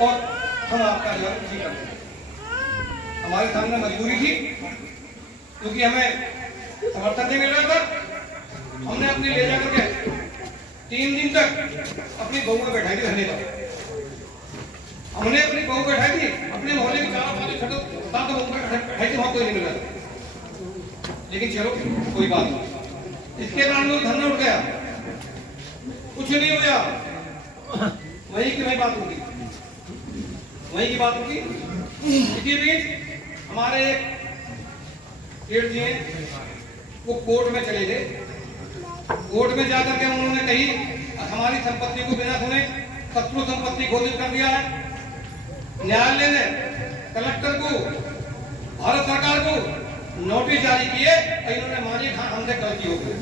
और हम आपका जो है जी करते हैं। हमारे सामने मजबूरी थी क्योंकि हमें समर्थन नहीं मिल रहा था। हमने अपनी ले जाकर के 3 दिन तक अपनी बहू में बैठाई थी धरने पर। हमने अपनी बहू बैठाई थी, अपने मोहल्ले की 4-5 छठो सात बहू बैठाई थी, वहां कोई नहीं मिला। लेकिन चलो कोई बात नहीं, इसके बाद लोग धरना उठ गया, कुछ नहीं हो गया, वही की वही बात होगी, वही की बात होगी। इसी बीच हमारे सेठ जी हैं, वो कोर्ट में चले गए। कोर्ट में जाकर के उन्होंने कही हमारी संपत्ति को बिना सुने शत्रु संपत्ति घोषित कर दिया है। न्यायालय ने कलेक्टर को, भारत सरकार को नोटिस जारी किए, इन्होंने मानी हाँ हमसे गलती हो गई,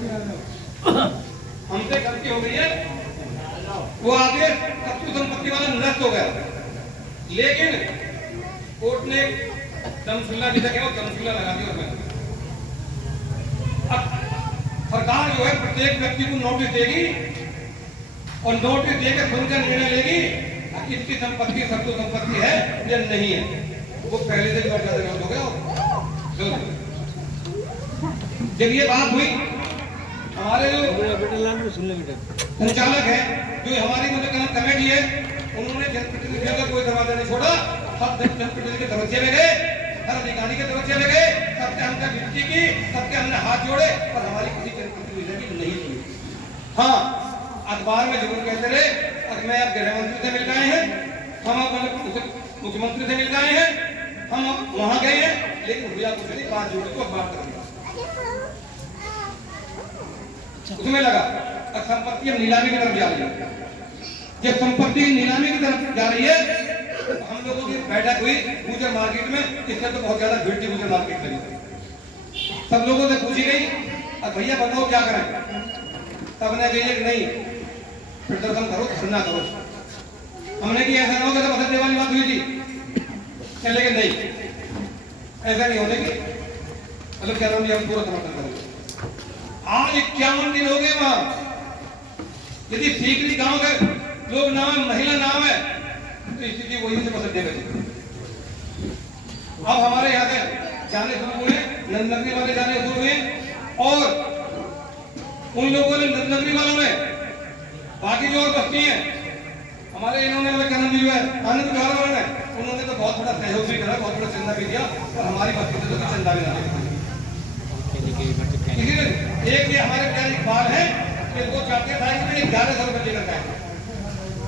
हमसे गलती हो गई है। वो आगे शत्रु संपत्ति वाला निरस्त हो गया। लेकिन कोर्ट ने दमशिल्ला जिसे कहा दमशिल्ला लगा दी। अब सरकार जो है प्रत्येक व्यक्ति को नोटिस देगी और नोटिस देकर सुनकर निर्णय लेगी किसकी संपत्ति शत्रु संपत्ति है या नहीं है। वो पहले से बहुत ज्यादा हो गया। जब ये बात हुई, हमारे जो संचालक है, जो हमारी कमेटी है, उन्होंने जनप्रतिनिधियों का कोई दरवाजा नहीं छोड़ा, सब जनप्रतिनिधि के दरवाजे में गए, हर अधिकारी के दरवाजे में गए, सबसे हमने विनती की, सबके हमने हाथ जोड़े, पर हमारी किसी जनप्रतिनिधि की नहीं सुनी। हाँ, अखबार में जरूर कहते रहे मैं अब गृह मंत्री से मिल गए हैं, हम अब मुख्यमंत्री से मिल गए हैं, हम अब वहां गए हैं, लेकिन हुआ कुछ नहीं। बात जोड़े तो बात करेंगे, उसमें लगा संपत्ति अब नीलामी की तरफ जा रही है। जब संपत्ति नीलामी की तरफ जा रही है तो हम लोगों की बैठक हुई गुजर मार्केट में। इससे तो बहुत ज्यादा भीड़ थी गुजर मार्केट में। सब लोगों से पूछी गई अब भैया बताओ क्या करें। सबने कही कि नहीं प्रदर्शन करो, धरना करो। हमने कि ऐसा ना हो जैसे बदलने वाली बात हुई थी, लेकिन नहीं, ऐसा नहीं होने की मतलब क्या नाम हम पूरा समर्थन करेंगे। आज 51 दिन हो गए वहां। यदि सीकरी गांव के लोग नाम है, महिला नाम है, तो स्थिति वही से बदल देगा। अब हमारे यहाँ से जाने शुरू हुए, नंदनगरी वाले जाने शुरू हुए, और उन लोगों ने नंदनगरी वालों ने बाकी जो और बस्ती है हमारे इन्होंने आनंद विहार वाले ने उन्होंने तो बहुत बड़ा सहयोग भी करा, बहुत बड़ा चंदा भी दिया, और हमारी बस्ती से तो चंदा भी ना दिया। एक ये हमारे प्यारे इकबाल है कि वो चाहते थे कि मैं 1100 रुपए लेकर जाए,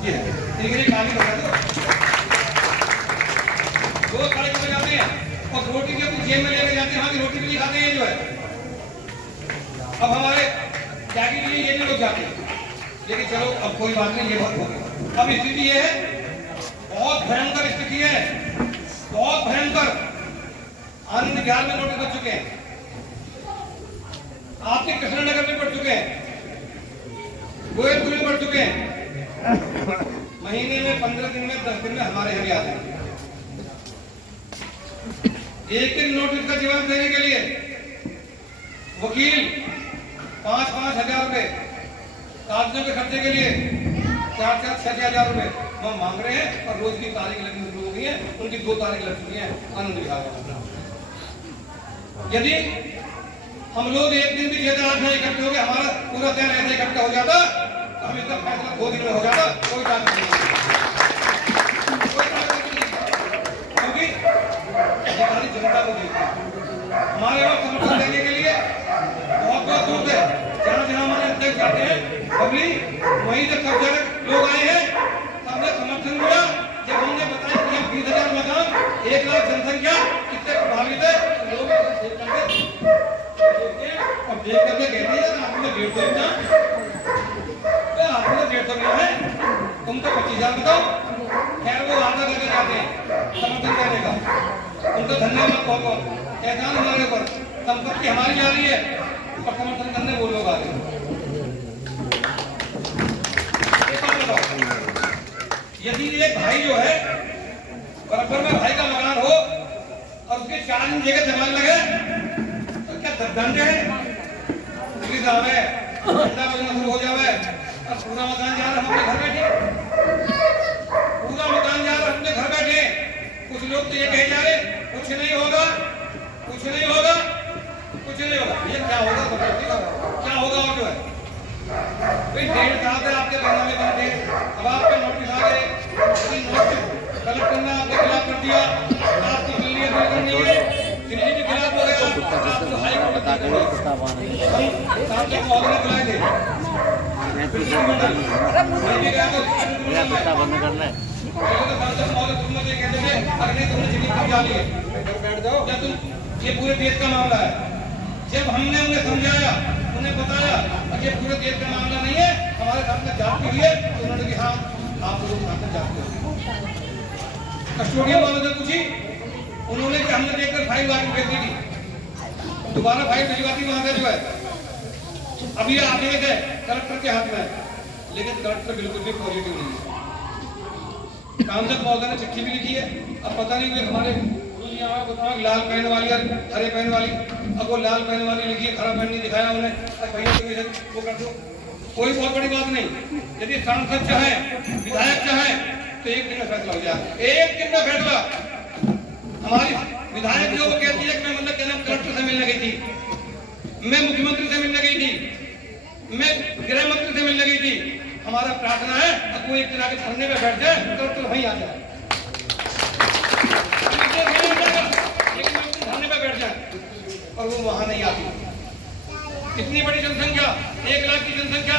ये इनके लिए खाली बता दो। वो खड़े हो जाते हैं और रोटी के अपनी जेब में लेकर जाते हैं, वहां की रोटी भी नहीं खाते हैं जो है। अब हमारे त्यागी के लिए ये भी लोग जाते हैं, लेकिन चलो अब कोई बात नहीं, ये बहुत हो गया। अब स्थिति ये है, बहुत भयंकर स्थिति है, बहुत भयंकर। आनंद विहार में नोटिस बच चुके हैं, आपके कृष्णनगर में पड़ चुके हैं, गोयलपुर में पड़ चुके हैं। महीने में 15 दिन में 10 दिन में हमारे यहाँ आते हैं। एक नोटिस का जवाब देने के लिए वकील 5-5 हजार रुपए, कागजों के खर्चे के लिए 4-6 हजार रुपए हम मांग रहे हैं, और रोज की तारीख लगनी शुरू हो गई है। उनकी 2 तारीख लग चुकी है आनंद विहार में। यदि हम लोग एक दिन भी 6-8 में इकट्ठे हो गए, हमारा पूरा शहर ऐसे इकट्ठा हो जाता, हम इसका फैसला 2 दिन में हो जाता, कोई ताकत नहीं, क्योंकि हमारी जनता को देखते हमारे वक्त समर्थन देने के लिए बहुत दूर से जहाँ जहाँ हमारे अध्यक्ष जाते हैं पब्लिक, वहीं से कब्जे लोग आए हैं, सबने समर्थन दिया। जब हमने बताया कि 20,000 मकान, 1 लाख जनसंख्या किससे प्रभावित है, लोग अब देख करके कहते हैं आपने 150 दिया, आपने 150 दिया है, तुम तो 25,000 बताओ। खैर वो आधा करके जाते हैं समर्थन करने का, उनको धन्यवाद बहुत बहुत। एहसान हमारे ऊपर, संपत्ति हमारी आ रही है और समर्थन करने वो लोग आ रहे हैं। यदि एक भाई जो है बराबर में भाई का मकान हो और उसके 4 दिन जगह जमान लगे तो क्या दंड है? पुलिस आवे, डंडा बजना शुरू हो जावे और पूरा मकान जा रहा है, हम अपने घर बैठे, पूरा मकान जा रहा है लोग तो ये कहे जा रहे कुछ नहीं होगा, कुछ नहीं होगा, कुछ नहीं होगा। ये क्या होगा बताइए, क्या होगा? और जो है भाई 1.5 साल से आपके बैनामे बन थे, अब आपके नोटिस आ गए, कलेक्टर ने आपके खिलाफ कर दिया, आपको दिल्ली नहीं है, दिल्ली के खिलाफ हो गया, आपको हाई कोर्ट बता देंगे। सांसद महोदय ने बुलाए थे, बंद करना है। सांसद महोदय तुमने ये कहते थे अगर तुमने जमीन कब्जा ली है बैठ जाओ, क्या तुम, ये पूरे देश का मामला है। जब हमने उन्हें समझाया, उन्हें बताया ये पूरे देश का मामला नहीं है, हमारे साथ में जांच की है, तो उन्होंने कहा हाँ आप लोग साथ में जांच करो। कस्टोडियन वालों से पूछी, उन्होंने कि हमने देखकर फाइल वापस भेज दी थी, दोबारा फाइल भिजवाती वहां से जो है अभी आदेश है कलेक्टर के हाथ में है, लेकिन कलेक्टर बिल्कुल भी पॉजिटिव नहीं है। सांसद महोदय ने चिट्ठी भी लिखी है, अब पता नहीं हुए हमारे लाल पेन वाली और हरे पेन वाली, अब वो लाल पेन वाली लिखी है, हरा पेन नहीं दिखाया उन्हें, भैया वो कर दो, कोई बहुत बड़ी बात नहीं। यदि सांसद चाहे, विधायक चाहे तो एक दिन में फैसला हो जाए, एक दिन में फैसला। हमारी विधायक जो वो कहती है कि मैं मतलब कहना कलेक्टर से मिलने गई थी, मैं मुख्यमंत्री से मिलने गई थी, मैं गृह मंत्री से मिलने गई थी। हमारा प्रार्थना है अब वो एक दिन आके धरने पे बैठ जाए, कलेक्टर वहीं आ जाए, धरने पे बैठ जाए, और वो वहां नहीं आती। इतनी बड़ी जनसंख्या, 1 लाख की जनसंख्या,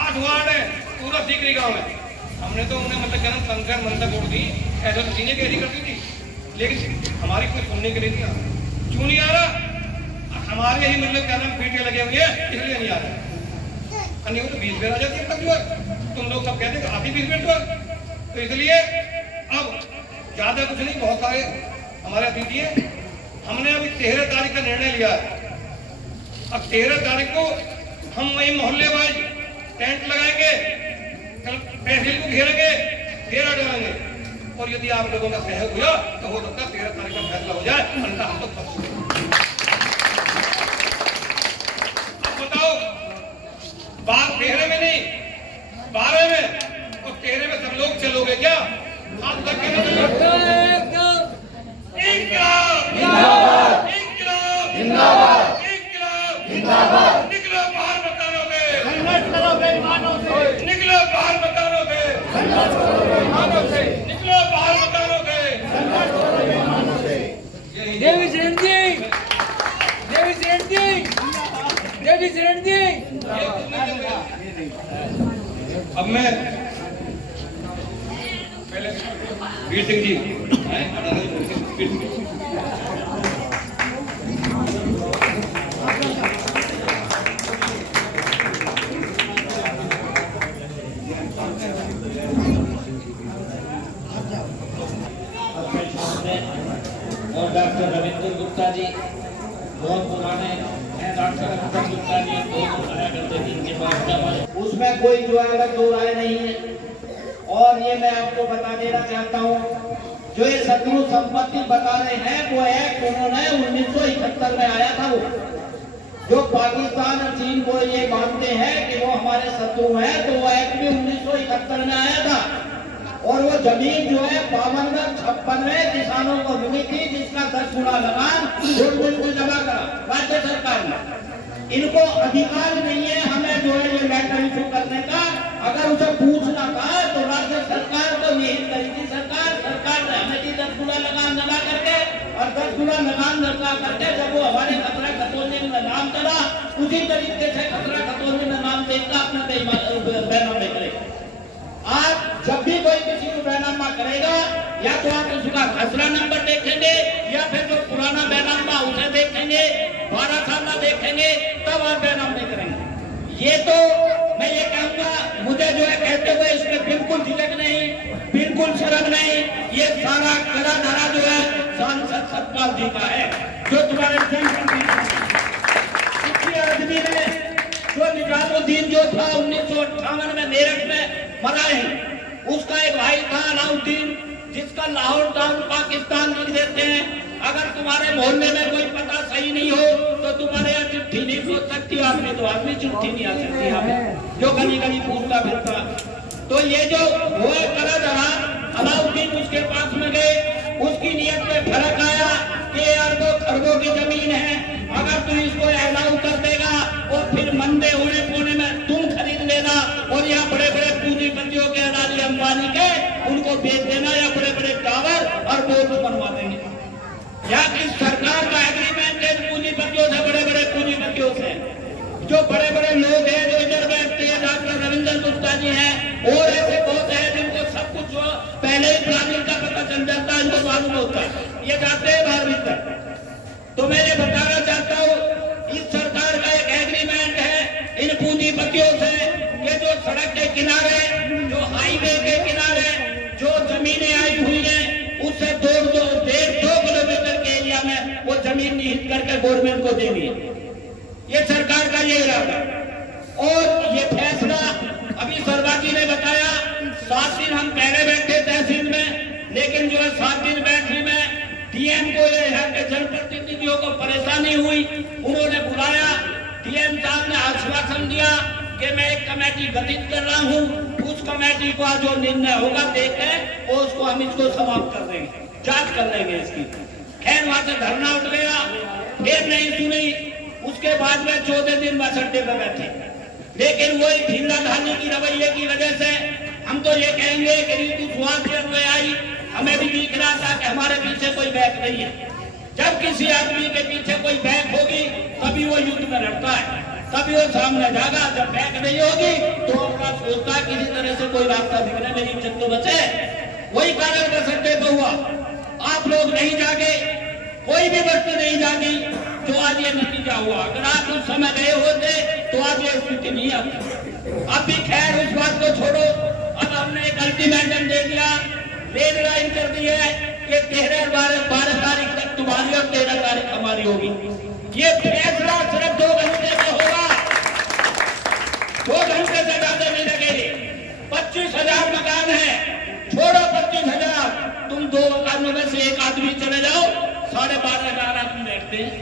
8 वार्ड है, पूरा सीकरी गांव है। हमने तो उन्हें मतलब कहना संकर मंत्र बोल दी, ऐसा तो सीने कैसी करती थी, लेकिन हमारी कोई सुनने के लिए नहीं आ रहा। क्यों नहीं आ रहा? हमारे ही मतलब क्या नाम पीटे लगे हुए हैं, इसलिए नहीं आ रहा। नहीं वो तो 20 बेर आ जाती है तब जो है, तुम लोग सब कहते हैं आप ही 20 बेर तो, तो इसलिए अब ज्यादा कुछ नहीं, बहुत सारे हमारे अतिथि है। हमने अभी 13 तारीख का निर्णय लिया है। अब 13 तारीख को हम वही मोहल्ले वाइज टेंट लगाएंगे, तहसील को घेरेंगे, घेरा डालेंगे, और यदि आप लोगों का सहयोग हुआ तो हो सकता है 13 तारीख का फैसला हो जाए, अन्यथा हम लोग फंस गए। अब बताओ, बात 13 में नहीं 12 में, और 13 में सब लोग चलोगे क्या? हाथ तक के निकलो बाहर मकानों से, निकलो बाहर मकानों से, निकलो बाहर मकानों से। देवी शरण जी, देवी शरण जी, देवी शरण जी। अब मैं पहले वीर सिंह जी और डॉक्टर रविंद्र गुप्ता जी बहुत पुराने हैं। डॉक्टर रविंद्र गुप्ता जी बहुत आया करते थे, इनके पास उसमें कोई जो है अलग दो राय नहीं है। और ये मैं आपको बता देना चाहता हूँ, जो ये शत्रु संपत्ति बता रहे हैं वो एक्ट उन्होंने 1971 में आया था। वो जो पाकिस्तान और चीन को ये मानते हैं कि वो हमारे शत्रु हैं, तो वो एक्ट भी 1971 में आया था। और वो जमीन जो है 52 56 में किसानों को मिली थी, जिसका 10 गुना लगान को जमा करा राज्य सरकार ने। इनको अधिकार नहीं है हमें जो है ये मैटर इशू करने का। अगर उसे पूछना था तो राज्य सरकार को निहित करी थी सरकार ने हमें दी 10 गुना लगान जमा करके, और 10 गुना लगान जमा करके जब वो हमारे खतरा खतौनी में नाम चला, उसी तरीके से खतरा खतौनी में नाम देकर अपना बैनामे करेगा। आप जब भी कोई किसी को बैनामा करेगा, या तो आप उसका खसरा नंबर देखेंगे, या फिर जो पुराना बैनामा उसे देखेंगे, 12 साल देखेंगे, तब आप बैनामे करेंगे। ये तो मैं ये कहूँगा, मुझे जो है कहते हुए इसमें बिल्कुल झिझक नहीं, बिल्कुल शर्म नहीं। ये सारा कड़ा धरा जो है सांसद सतपाल जी का है, जो तुम्हारे आदमी ने जो निजामुद्दीन जो था 1958 में मेरठ में मरा है, उसका एक भाई था अलाउद्दीन, जिसका लाहौर टाउन पाकिस्तान लिख देते हैं। अगर तुम्हारे मोहल्ले में कोई पता सही नहीं हो तो तुम्हारे यहाँ चिट्ठी नहीं पहुंच सकती, आदमी तो आदमी चिट्ठी नहीं आ सकती यहाँ पे, जो गली गली पूछता फिरता। तो ये जो वो करा धरा अलाउद्दीन उसके पास में गए, उसकी नियत को बेच देना या बड़े बड़े टावर और बोर्ड बनवा देंगे। या किस सरकार का एग्रीमेंट है पूंजीपतियों से, बड़े बड़े पूंजीपतियों से, जो बड़े बड़े लोग हैं जो इधर बैठते हैं, डॉक्टर रविंद्र गुप्ता जी हैं और ऐसे बहुत हैं जिनको सब कुछ जो पहले ही प्लानिंग का पता चल जाता है, इनको मालूम होता है, ये जाते हैं बाहर भीतर। तो मैं ये बताना चाहता हूँ इस सरकार का एक एग्रीमेंट है इन पूंजीपतियों से कि जो सड़क के किनारे, जो हाईवे के किनारे जो जमीनें आई हुई है उससे 1.5 किलोमीटर के एरिया में वो जमीन निहित करके गवर्नमेंट को देनी है। ये सरकार का ये इरादा। और ये फैसला अभी शर्मा जी ने बताया 7 दिन हम पहले बैठे तहसील में, लेकिन जो है 7 दिन बैठने में डीएम को यहाँ के जनप्रतिनिधियों को परेशानी हुई। उन्होंने बुलाया, डीएम साहब ने आश्वासन दिया कि मैं एक कमेटी गठित कर रहा हूँ, उस कमेटी का जो निर्णय होगा देखे वो उसको हम इसको समाप्त कर देंगे, जांच कर लेंगे इसकी। खैर वहां से धरना उठ गया, फिर नहीं सुनी। उसके बाद में 14 दिन बस अड्डे पर बैठे, लेकिन वही ढीला ढालने की रवैये की वजह से हम तो ये कहेंगे कि ऋतु सुहाग में आई, हमें भी दिख रहा था कि हमारे पीछे कोई बैक नहीं है। जब किसी आदमी के पीछे कोई बैक होगी तभी वो युद्ध में लड़ता है, तभी वो सामने जागा। जब बैक नहीं होगी तो अपना सोचता है किसी तरह से कोई रास्ता दिखना, मेरी इज्जत तो बचे। वही कारण बस अड्डे पर हुआ। आप लोग नहीं जागे, कोई भी वस्तु नहीं जागी, तो आज ये नतीजा हुआ। अगर आप उस समय गए होते तो आज ये स्थिति नहीं आती। अब भी खैर उस बात को छोड़ो, अब हमने एक अल्टीमेटम दे दिया, डेडलाइन कर दी है कि 13-12 तारीख तक तुम्हारी और 13 तारीख हमारी होगी। ये फैसला सिर्फ 2 घंटे में होगा, 2 घंटे से ज्यादा नहीं लगेंगे। 25,000 मकान है, छोड़ो 25,000, तुम 2 मकानों में से एक आदमी चले जाओ, 12,500 आदमी बैठते हैं।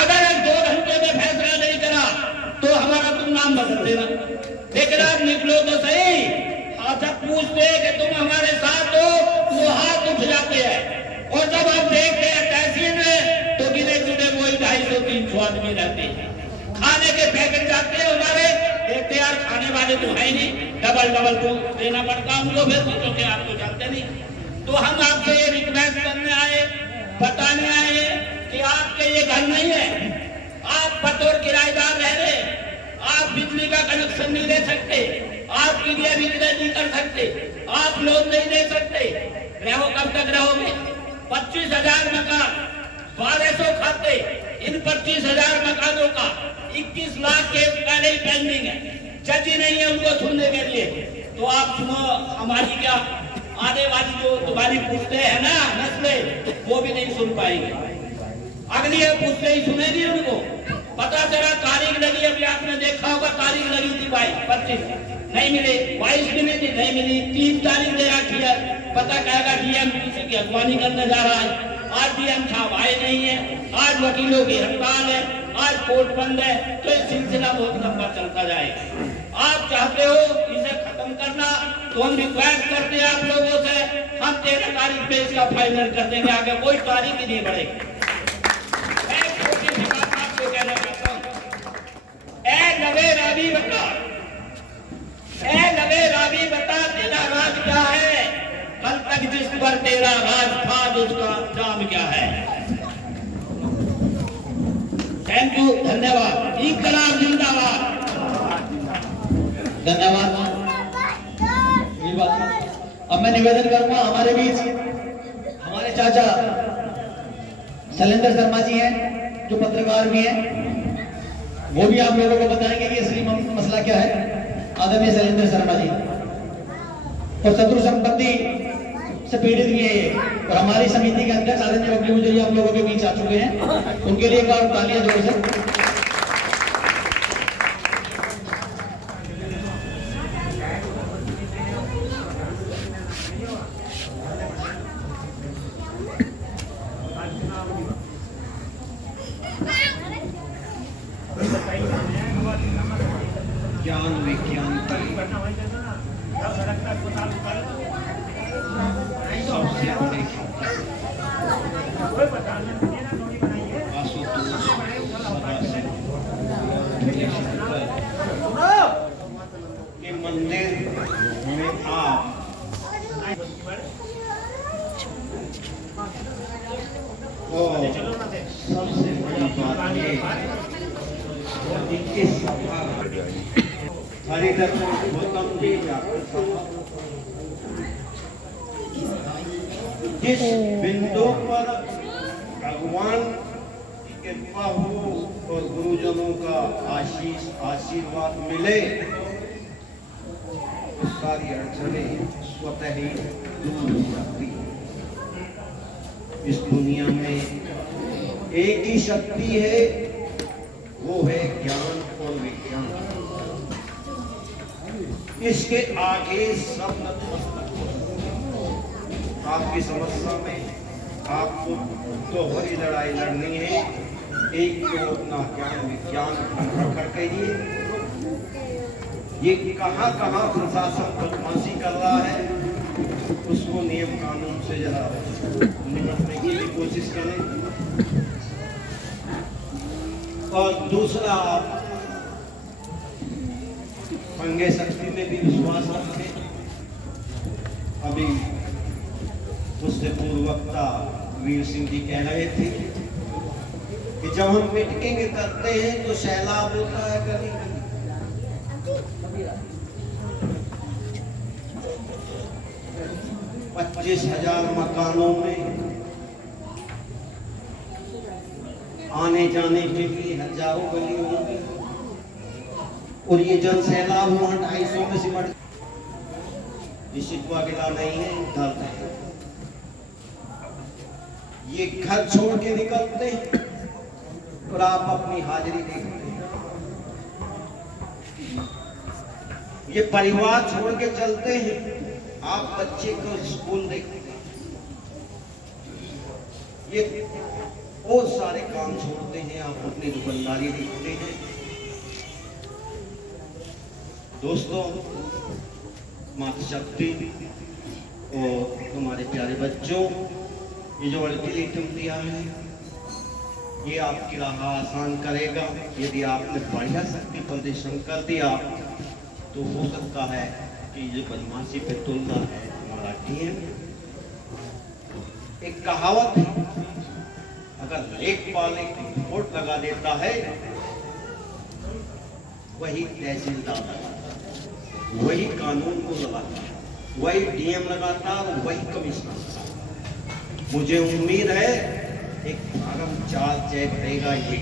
अगर 2 घंटे में फैसला नहीं करा तो हमारा तुम नाम बदल देना, लेकिन आप निकलो तो सही। जब पूछते कि तुम हमारे साथ हो वो हाथ उठ जाते हैं, और जब आप देखते हैं तहसील में तो गिने चुने वही 250-300 आदमी रहते हैं। खाने के पैकेट जाते हैं हमारे, देखते यार खाने वाले तो है नहीं, डबल तो देना पड़ता उनको, फिर सोचो कि आप तो जानते नहीं। तो हम आपसे ये रिक्वेस्ट करने आए, बताने आए कि आपके ये घर नहीं है, आप बतौर किराएदार रह रहे, आप बिजली का कनेक्शन नहीं दे सकते, आपके लिए विक्रय नहीं कर सकते, आप लोन नहीं दे सकते, रहो कब तक रहोगे? 25,000 मकान, 1200 खाते, इन 25,000 मकानों का 21 लाख केस पहले ही पेंडिंग है, जज ही नहीं है उनको सुनने के लिए। तो आप सुनो, हमारी क्या आने वाली जो तुम्हारी पूछते हैं ना नस्लें, वो भी नहीं सुन पाएंगे। अगली पूछते ही सुनेगी उनको। पता चला तारीख लगी, अभी आपने देखा होगा तारीख लगी थी 22-25, नहीं मिली, 22 मिली थी, नहीं मिली, 3 तारीख दे रखी है। पता कहेगा डीएम किसी की अगवानी करने जा रहा है, आज डीएम साहब आए नहीं है, आज वकीलों की हड़ताल है, आज कोर्ट बंद है, तो ये सिलसिला बहुत लंबा चलता जाएगा। आप चाहते हो इसे खत्म करना, तो हम रिक्वेस्ट करते हैं आप लोगों से, हम 13 तारीख पे इसका फाइनल कर देंगे, आगे कोई तारीख ही नहीं बढ़ेगी। कहना चाहता हूं, ए नवे रावी बता, ए नवे रावी बता, तेरा राज क्या है? कल तक जिस पर तेरा राज था उसका अंजाम क्या है? थैंक यू, धन्यवाद। इंकलाब जिंदाबाद। धन्यवाद। अब मैं निवेदन करूंगा, हमारे बीच हमारे चाचा शैलेंद्र शर्मा जी हैं जो पत्रकार भी हैं, वो भी आप लोगों को बताएंगे कि असली मसला क्या है। आदरणीय शैलेंद्र शर्मा जी और शत्रु संपत्ति से पीड़ित भी है, और हमारी समिति के अध्यक्ष आदरणीय वकील मुझे आप लोगों के बीच आ चुके हैं, उनके लिए एक बार तालियां जोर से। ज्ञान विज्ञान सबसे बड़े मंदिर में आप हरिदत्त गौतम जी डॉक्टर साहब, जिस बिंदु पर भगवान की कृपा हो और गुरुजनों का आशीर्वाद मिले, तो सारी अड़चनें स्वतः ही दूर हो जाती हैं। इस दुनिया में एक ही शक्ति है, वो है ज्ञान और विज्ञान। इसके आगे सब नतमस्तक हो। आपकी समस्या में आपको दोहरी लड़ाई लड़नी है। एक तो अपना ज्ञान विज्ञान प्रखर करिए। ये कहाँ कहाँ प्रशासन बदमाशी कर रहा है, उसको नियम कानून से जरा निपटने की भी कोशिश करें। और दूसरा, आप पंगे शक्ति में भी विश्वास रखें। अभी उससे पूर्वक्ता वीर सिंह जी कह रहे थे कि जब हम मीटिंग करते हैं तो सैलाब होता है कभी कभी। 25,000 मकानों में आने जाने के लिए हजारों गली होंगी और ये जल सैलाब वहां 250 में सिमट। ये शिकवा गिला नहीं है, दर्द है। ये घर छोड़ के निकलते हैं और आप अपनी हाजिरी देखते हैं। ये परिवार छोड़ के चलते हैं, आप बच्चे को स्कूल देखते हैं। ये बहुत सारे काम छोड़ते हैं, आप अपनी दुकानदारी देखते हैं। दोस्तों, मातृशक्ति और हमारे प्यारे बच्चों, ये जो अल्टीमेटम दिया है, ये आपकी राह आसान करेगा। यदि आपने बढ़िया शक्ति प्रदर्शन कर दिया तो हो सकता है कि जो बदमाशी पे तुलना है हमारा टीम। एक कहावत है, अगर लेखपाल एक रिपोर्ट लगा देता है, वही तहसीलदार लगाता है, वही कानून को लगाता है, वही डीएम लगाता है, वही कमिश्नर लगाता है। मुझे उम्मीद है एक आगम चाल तय करेगा। ये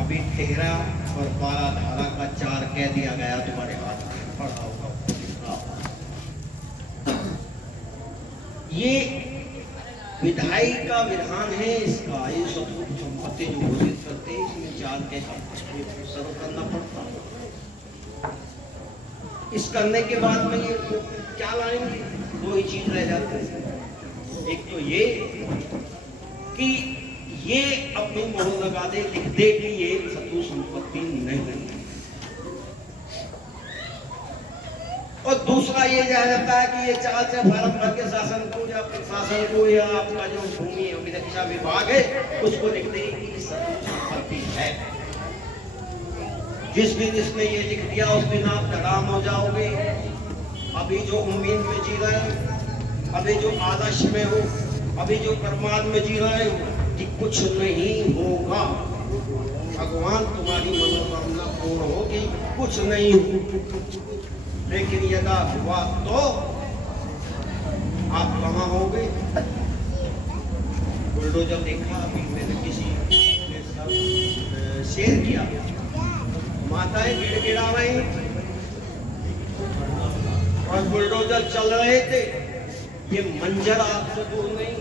अभी 13 और 12 धारा का 4 कह दिया गया तुम्हारे हाथ में, पढ़ा होगा। ये विधायी का विधान है इसका। ये शत्रु संपत्ति जो घोषित करते हैं, इसमें 4 कह सर्व करना पड़ता है। इस करने के बाद में ये क्या लाएंगे? 2 ही चीज रह जाती है। एक तो ये कि ये अपनी मोहर लगा दे, लिख दे कि ये शत्रु संपत्ति नहीं है। और दूसरा ये कहा जाता है कि ये 4 से फार्म भर के शासन को या प्रशासन को या आपका जो भूमि अभिरक्षा विभाग है उसको लिख दे कि शत्रु संपत्ति है। जिस दिन इसने ये लिख दिया उस दिन आप हराम हो जाओगे। अभी जो उम्मीद में जी रहे हो, अभी जो आदर्श में हो, अभी जो प्रमाद में जी रहे हो कि कुछ नहीं होगा, भगवान तुम्हारी मनोकामना पूर्ण होगी, कुछ नहीं हो। लेकिन यदा हुआ तो आप कहाँ होगे? बुलडोजर देखा अभी मैंने, किसी ने सब शेयर किया, माताएं गिड़गिड़ा रही और बुलडोजर चल रहे थे। ये मंजर आपसे दूर नहीं।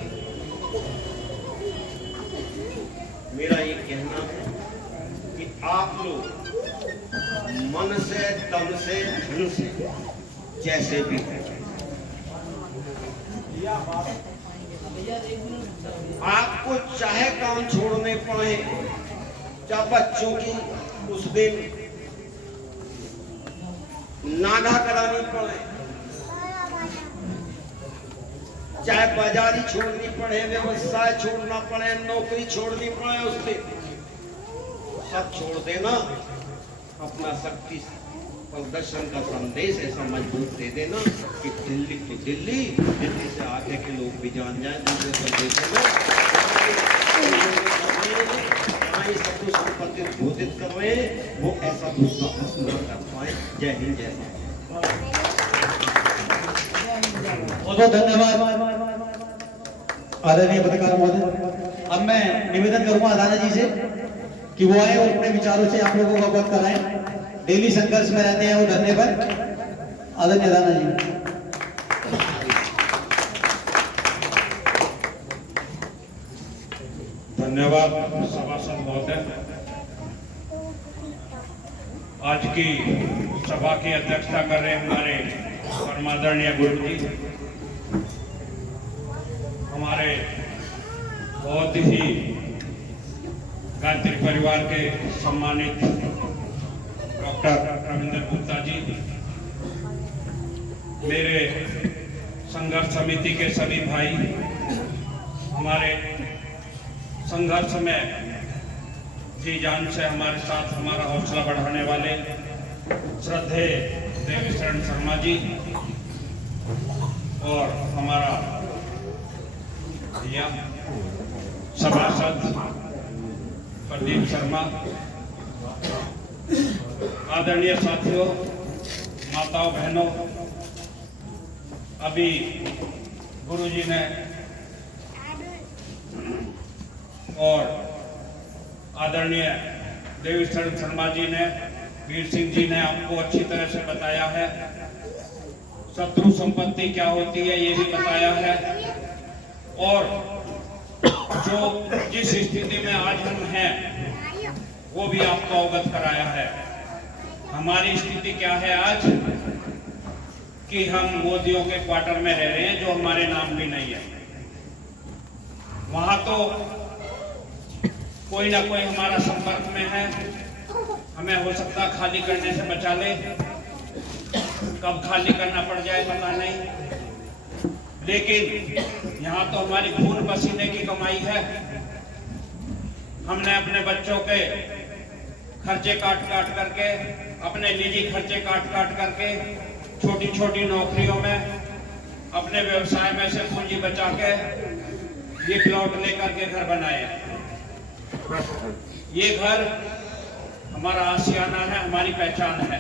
मेरा ये कहना है कि आप लोग मन से, तन से, धन से, जैसे भी हैं, आपको चाहे काम छोड़ने पड़े, चाहे बच्चों की उस दिन नागा करानी पड़े, चाहे बाजारी छोड़नी पड़े, व्यवसाय छोड़ना पड़े, नौकरी छोड़नी पड़े, उस दिन सब छोड़ देना। अपना शक्ति प्रदर्शन का संदेश ऐसा मजबूत दे देना कि दिल्ली तो दिल्ली, दिल्ली से आगे के लोग भी जान जाए दूसरे प्रदेशों में। शत्रु संपत्ति घोषित करना सोए वो ऐसा दूसरा प्रश्न न कर पाए। जय हिंद, जय भारत। बहुत बहुत धन्यवाद आदरणीय पत्रकार महोदय। अब मैं निवेदन करूंगा अदाना जी से कि वो आए और अपने विचारों से आप लोगों को अवगत कराएं। डेली संघर्ष में रहते हैं वो धरने पर। आदरणीय अदाना जी। धन्यवाद सभासद महोदय। आज की सभा की अध्यक्षता कर रहे हमारे परमादरणीय गुरु जी, हमारे बहुत ही गायत्री परिवार के सम्मानित डॉक्टर रविंद्र गुप्ता जी, मेरे संघर्ष समिति के सभी भाई, हमारे संघर्ष में जी जान से हमारे साथ हमारा हौसला बढ़ाने वाले श्रद्धेय देवीशरण शर्मा जी और हमारा भैया सभासद प्रदीप शर्मा, आदरणीय साथियों, माताओं बहनों, अभी गुरुजी ने और आदरणीय देवीशरण शर्मा जी ने, वीर सिंह जी ने आपको अच्छी तरह से बताया है। शत्रु संपत्ति क्या होती है ये भी बताया है, और जो जिस स्थिति में आज हम हैं वो भी आपको अवगत कराया है। हमारी स्थिति क्या है आज कि हम मोदियों के क्वार्टर में रह रहे हैं जो हमारे नाम भी नहीं है। वहां तो कोई ना कोई हमारा संपर्क में है, हमें हो सकता खाली करने से बचा ले, कब खाली करना पड़ जाए पता नहीं। लेकिन यहाँ तो हमारी खून पसीने की कमाई है। हमने अपने बच्चों के खर्चे काट काट करके, अपने निजी खर्चे काट काट करके, छोटी छोटी नौकरियों में, अपने व्यवसाय में से पूंजी बचा के ये प्लॉट लेकर के घर बनाए। ये घर हमारा आशियाना है, हमारी पहचान है।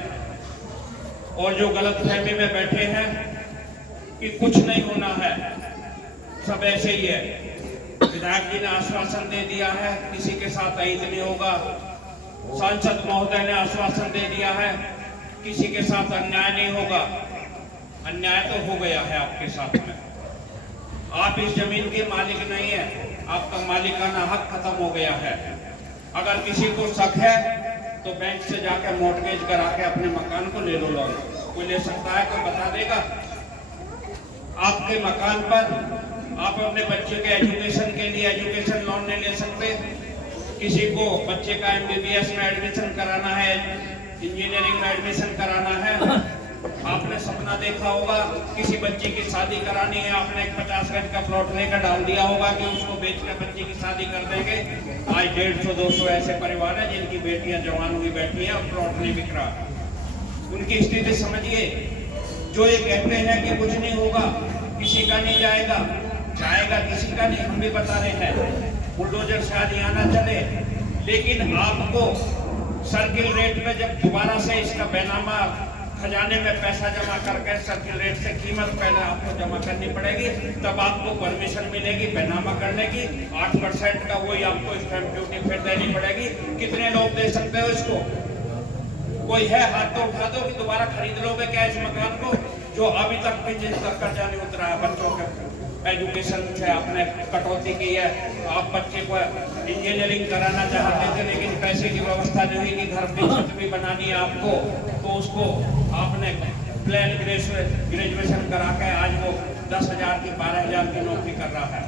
और जो गलतफहमी में बैठे हैं कि कुछ नहीं होना है, सब ऐसे ही है। विधायक जी ने आश्वासन दे दिया है किसी के साथ अहित नहीं होगा, सांसद महोदय ने आश्वासन दे दिया है किसी के साथ अन्याय नहीं होगा। अन्याय तो हो गया है आपके साथ में। आप इस जमीन के मालिक नहीं है, आपका मालिकाना हक खत्म हो गया है। अगर किसी को शक है तो बैंक से जाकर मॉर्टगेज करा के अपने मकान को ले लो लोन। कोई ले सकता है, कोई बता देगा? आपके मकान पर आप अपने बच्चे के एजुकेशन के लिए एजुकेशन लोन नहीं ले सकते। किसी को बच्चे का MBBS में एडमिशन कराना है, इंजीनियरिंग में एडमिशन कराना है, आपने सपना देखा होगा किसी बच्ची की शादी करानी है, आपने एक 50 गज का प्लॉट लेकर डाल दिया होगा कि उसको बेचकर बच्ची की शादी कर देंगे। आज 150-200 ऐसे परिवार हैं जिनकी बेटियां जवान हुई बैठी हैं और प्लॉट नहीं बिक रहा। उनकी स्थिति समझिए। जो ये कहते हैं कि कुछ नहीं होगा, किसी का नहीं जाएगा, जाएगा किसी का नहीं, हम भी बता रहे हैं। बुलडोजर शायद यहाँ ना चले, लेकिन आपको सर्किल रेट पे जब दोबारा से इसका बैनामा खजाने में पैसा जमा करके सर्किल रेट से कीमत पहले आपको जमा करनी पड़ेगी, तब आपको परमिशन मिलेगी बैनामा करने की। 8% का वही आपको स्टैंप ड्यूटी फिर देनी पड़ेगी। कितने लोग दे सकते हो इसको? कोई है? हाथ तो उठा दो कि दोबारा खरीद लोगे क्या इस मकान को, जो अभी तक भी जिनका कर्जा नहीं उतरा है। बच्चों के एजुकेशन से आपने कटौती की है। आप बच्चे को इंजीनियरिंग कराना चाहते थे लेकिन पैसे की व्यवस्था नहीं हुई कि घर की छत भी बनानी है आपको, तो उसको आपने प्लान ग्रेजुएशन करा के आज वो 10,000 की 12,000 की नौकरी कर रहा है।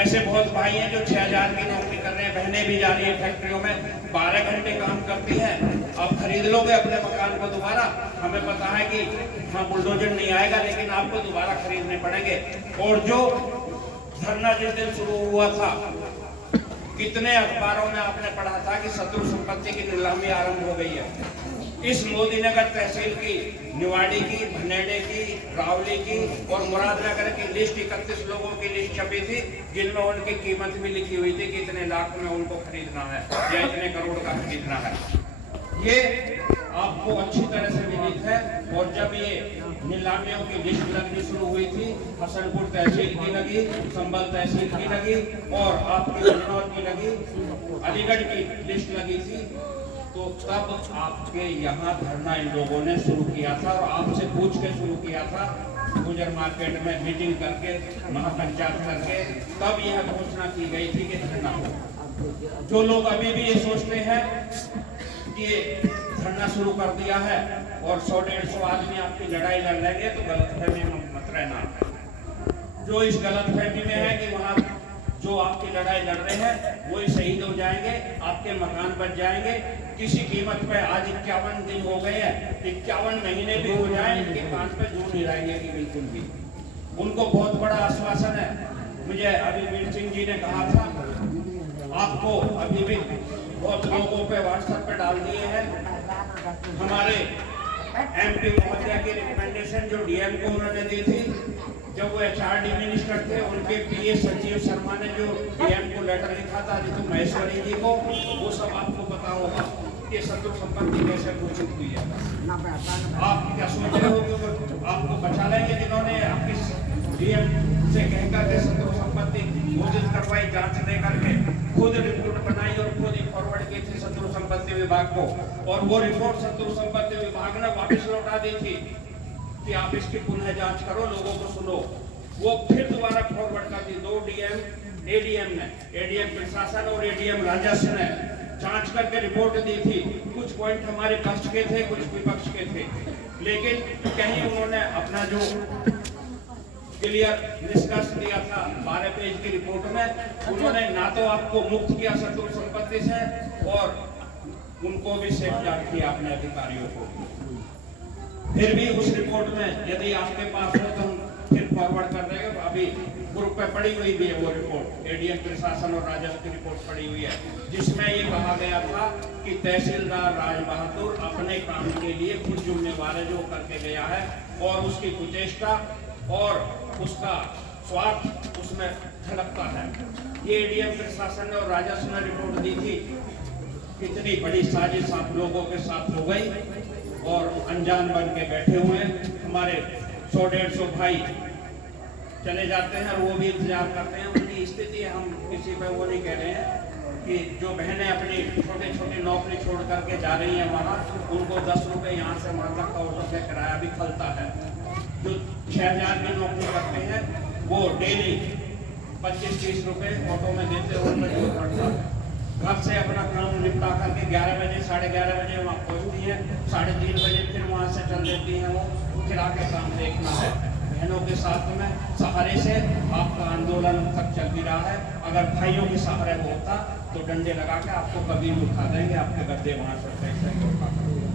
ऐसे बहुत भाई हैं जो 6,000 की नौकरी कर रहे हैं। बहनें भी जा रही है फैक्ट्रियों में, 12 घंटे काम करती हैं। आप खरीद लोगे अपने मकान को दोबारा? हमें पता है कि हाँ बुलडोजर नहीं आएगा, लेकिन आपको दोबारा खरीदने पड़ेंगे। और जो धरना जिस दिन शुरू हुआ था, कितने अखबारों में आपने पढ़ा था कि शत्रु संपत्ति की नीलामी आरंभ हो गई है। इस मोदीनगर तहसील की, निवाड़ी की, भनेड़े की, रावली की और मुरादनगर की लिस्ट 31 लोगों की लिस्ट छपी थी, जिनमें उनकी कीमत भी लिखी हुई थी कि इतने लाख में उनको खरीदना है या इतने करोड़ का खरीदना है। ये आपको अच्छी तरह से विदित है। और जब ये नीलामियों की लिस्ट लगनी शुरू हुई थी, हसनपुर तहसील की लगी, संभल तहसील की लगी और आपकी बिजनौर की लगी, अलीगढ़ की लिस्ट लगी थी, तो तब आपके यहाँ धरना इन लोगों ने शुरू किया था और आपसे पूछ के शुरू किया था, गुजर मार्केट में मीटिंग करके, महापंचायत करके, तब यह घोषणा की गई थी कि धरना हो। जो लोग अभी भी ये सोचते हैं कि धरना शुरू कर दिया है और 100-150 आदमी आपकी लड़ाई लड़ लेंगे, तो गलतफहमी में मत रहना। जो इस गलतफहमी में है कि वहाँ जो आपकी लड़ाई लड़ रहे हैं वो ही शहीद हो जाएंगे, आपके मकान बच जाएंगे किसी कीमत पे। आज 51 दिन हो गए हैं, 51 महीने भी हो जाए, इनके कान पे जू नहीं रहेंगे कि बिल्कुल भी। उनको बहुत बड़ा आश्वासन है। मुझे अभी वीर सिंह जी ने कहा था, आपको अभी भी बहुत लोगों पे व्हाट्सएप पे डाल दिए हैं हमारे MP महोदया की रिकमेंडेशन जो DM को उन्होंने दी थी, जब वो HRD मिनिस्टर थे, उनके PA संजीव शर्मा ने जो DM को लेटर लिखा था जितु महेश्वरी जी को, वो सब आपको पता होगा कि शत्रु संपत्ति कैसे घोषित हुई है। आप क्या सोच रहे हो कि आपको बचा लेंगे जिन्होंने आपकी DM से कहकर के शत्रु संपत्ति घोषित करवाई, जांच दे करके खुद रिपोर्ट बनाई और खुद ही फॉरवर्ड की थी शत्रु संपत्ति विभाग को, और वो रिपोर्ट शत्रु संपत्ति विभाग ने वापस लौटा दी थी कि आप इसकी पुनः जांच करो, लोगों को सुनो। वो फिर दोबारा फॉरवर्ड कर दी। 2 ADM ने, ADM प्रशासन और ADM राजस्व ने जांच करके रिपोर्ट दी थी। कुछ पॉइंट हमारे पक्ष के थे, कुछ विपक्ष के थे, लेकिन कहीं उन्होंने अपना जो क्लियर निष्कर्ष दिया था 12 पेज की रिपोर्ट में, उन्होंने ना तो आपको मुक्त किया शत्रु संपत्ति से और उनको भी सेफगार्ड किया अपने अधिकारियों को। फिर भी उस रिपोर्ट में यदि आपके पास हो तो हम फिर फॉरवर्ड कर देंगे। अभी ग्रुप पे पड़ी हुई भी है वो रिपोर्ट, ADM प्रशासन और राजस्व की रिपोर्ट पड़ी हुई है, जिसमें ये कहा गया था कि तहसीलदार राज बहादुर अपने काम के लिए खुद जिम्मेवार है जो करके गया है, और उसकी कुचेष्टा और उसका स्वार्थ उसमें झलकता है। ये ADM प्रशासन ने और राजस्व ने रिपोर्ट दी थी। कितनी बड़ी साजिश आप लोगों के साथ हो गई और अनजान बन के बैठे हुए हमारे 100-150 भाई चले जाते हैं और वो भी इंतजार करते हैं। उनकी स्थिति हम किसी पे वो नहीं कह रहे हैं कि जो बहनें अपनी छोटी नौकरी छोड़ करके जा रही हैं वहाँ, उनको 10 रुपये यहाँ से वहाँ तक का ऑटो का किराया भी खलता है। जो 6000 की नौकरी करते हैं वो डेली 25-30 रुपये ऑटो में देते हुए मजबूर पड़ता है। घर से अपना काम निपटा करके 11 बजे 11:30 बजे वहाँ पहुँचती है, 3:30 बजे फिर वहाँ से चल देती हैं। वो फिर आके काम देखना है। बहनों के साथ में सहारे से आपका आंदोलन तक चल भी रहा है। अगर भाइयों के सहारे होता तो डंडे लगा के आपको कभी भी उठा देंगे, आपके गद्दे वहाँ से पैसे उठा देंगे।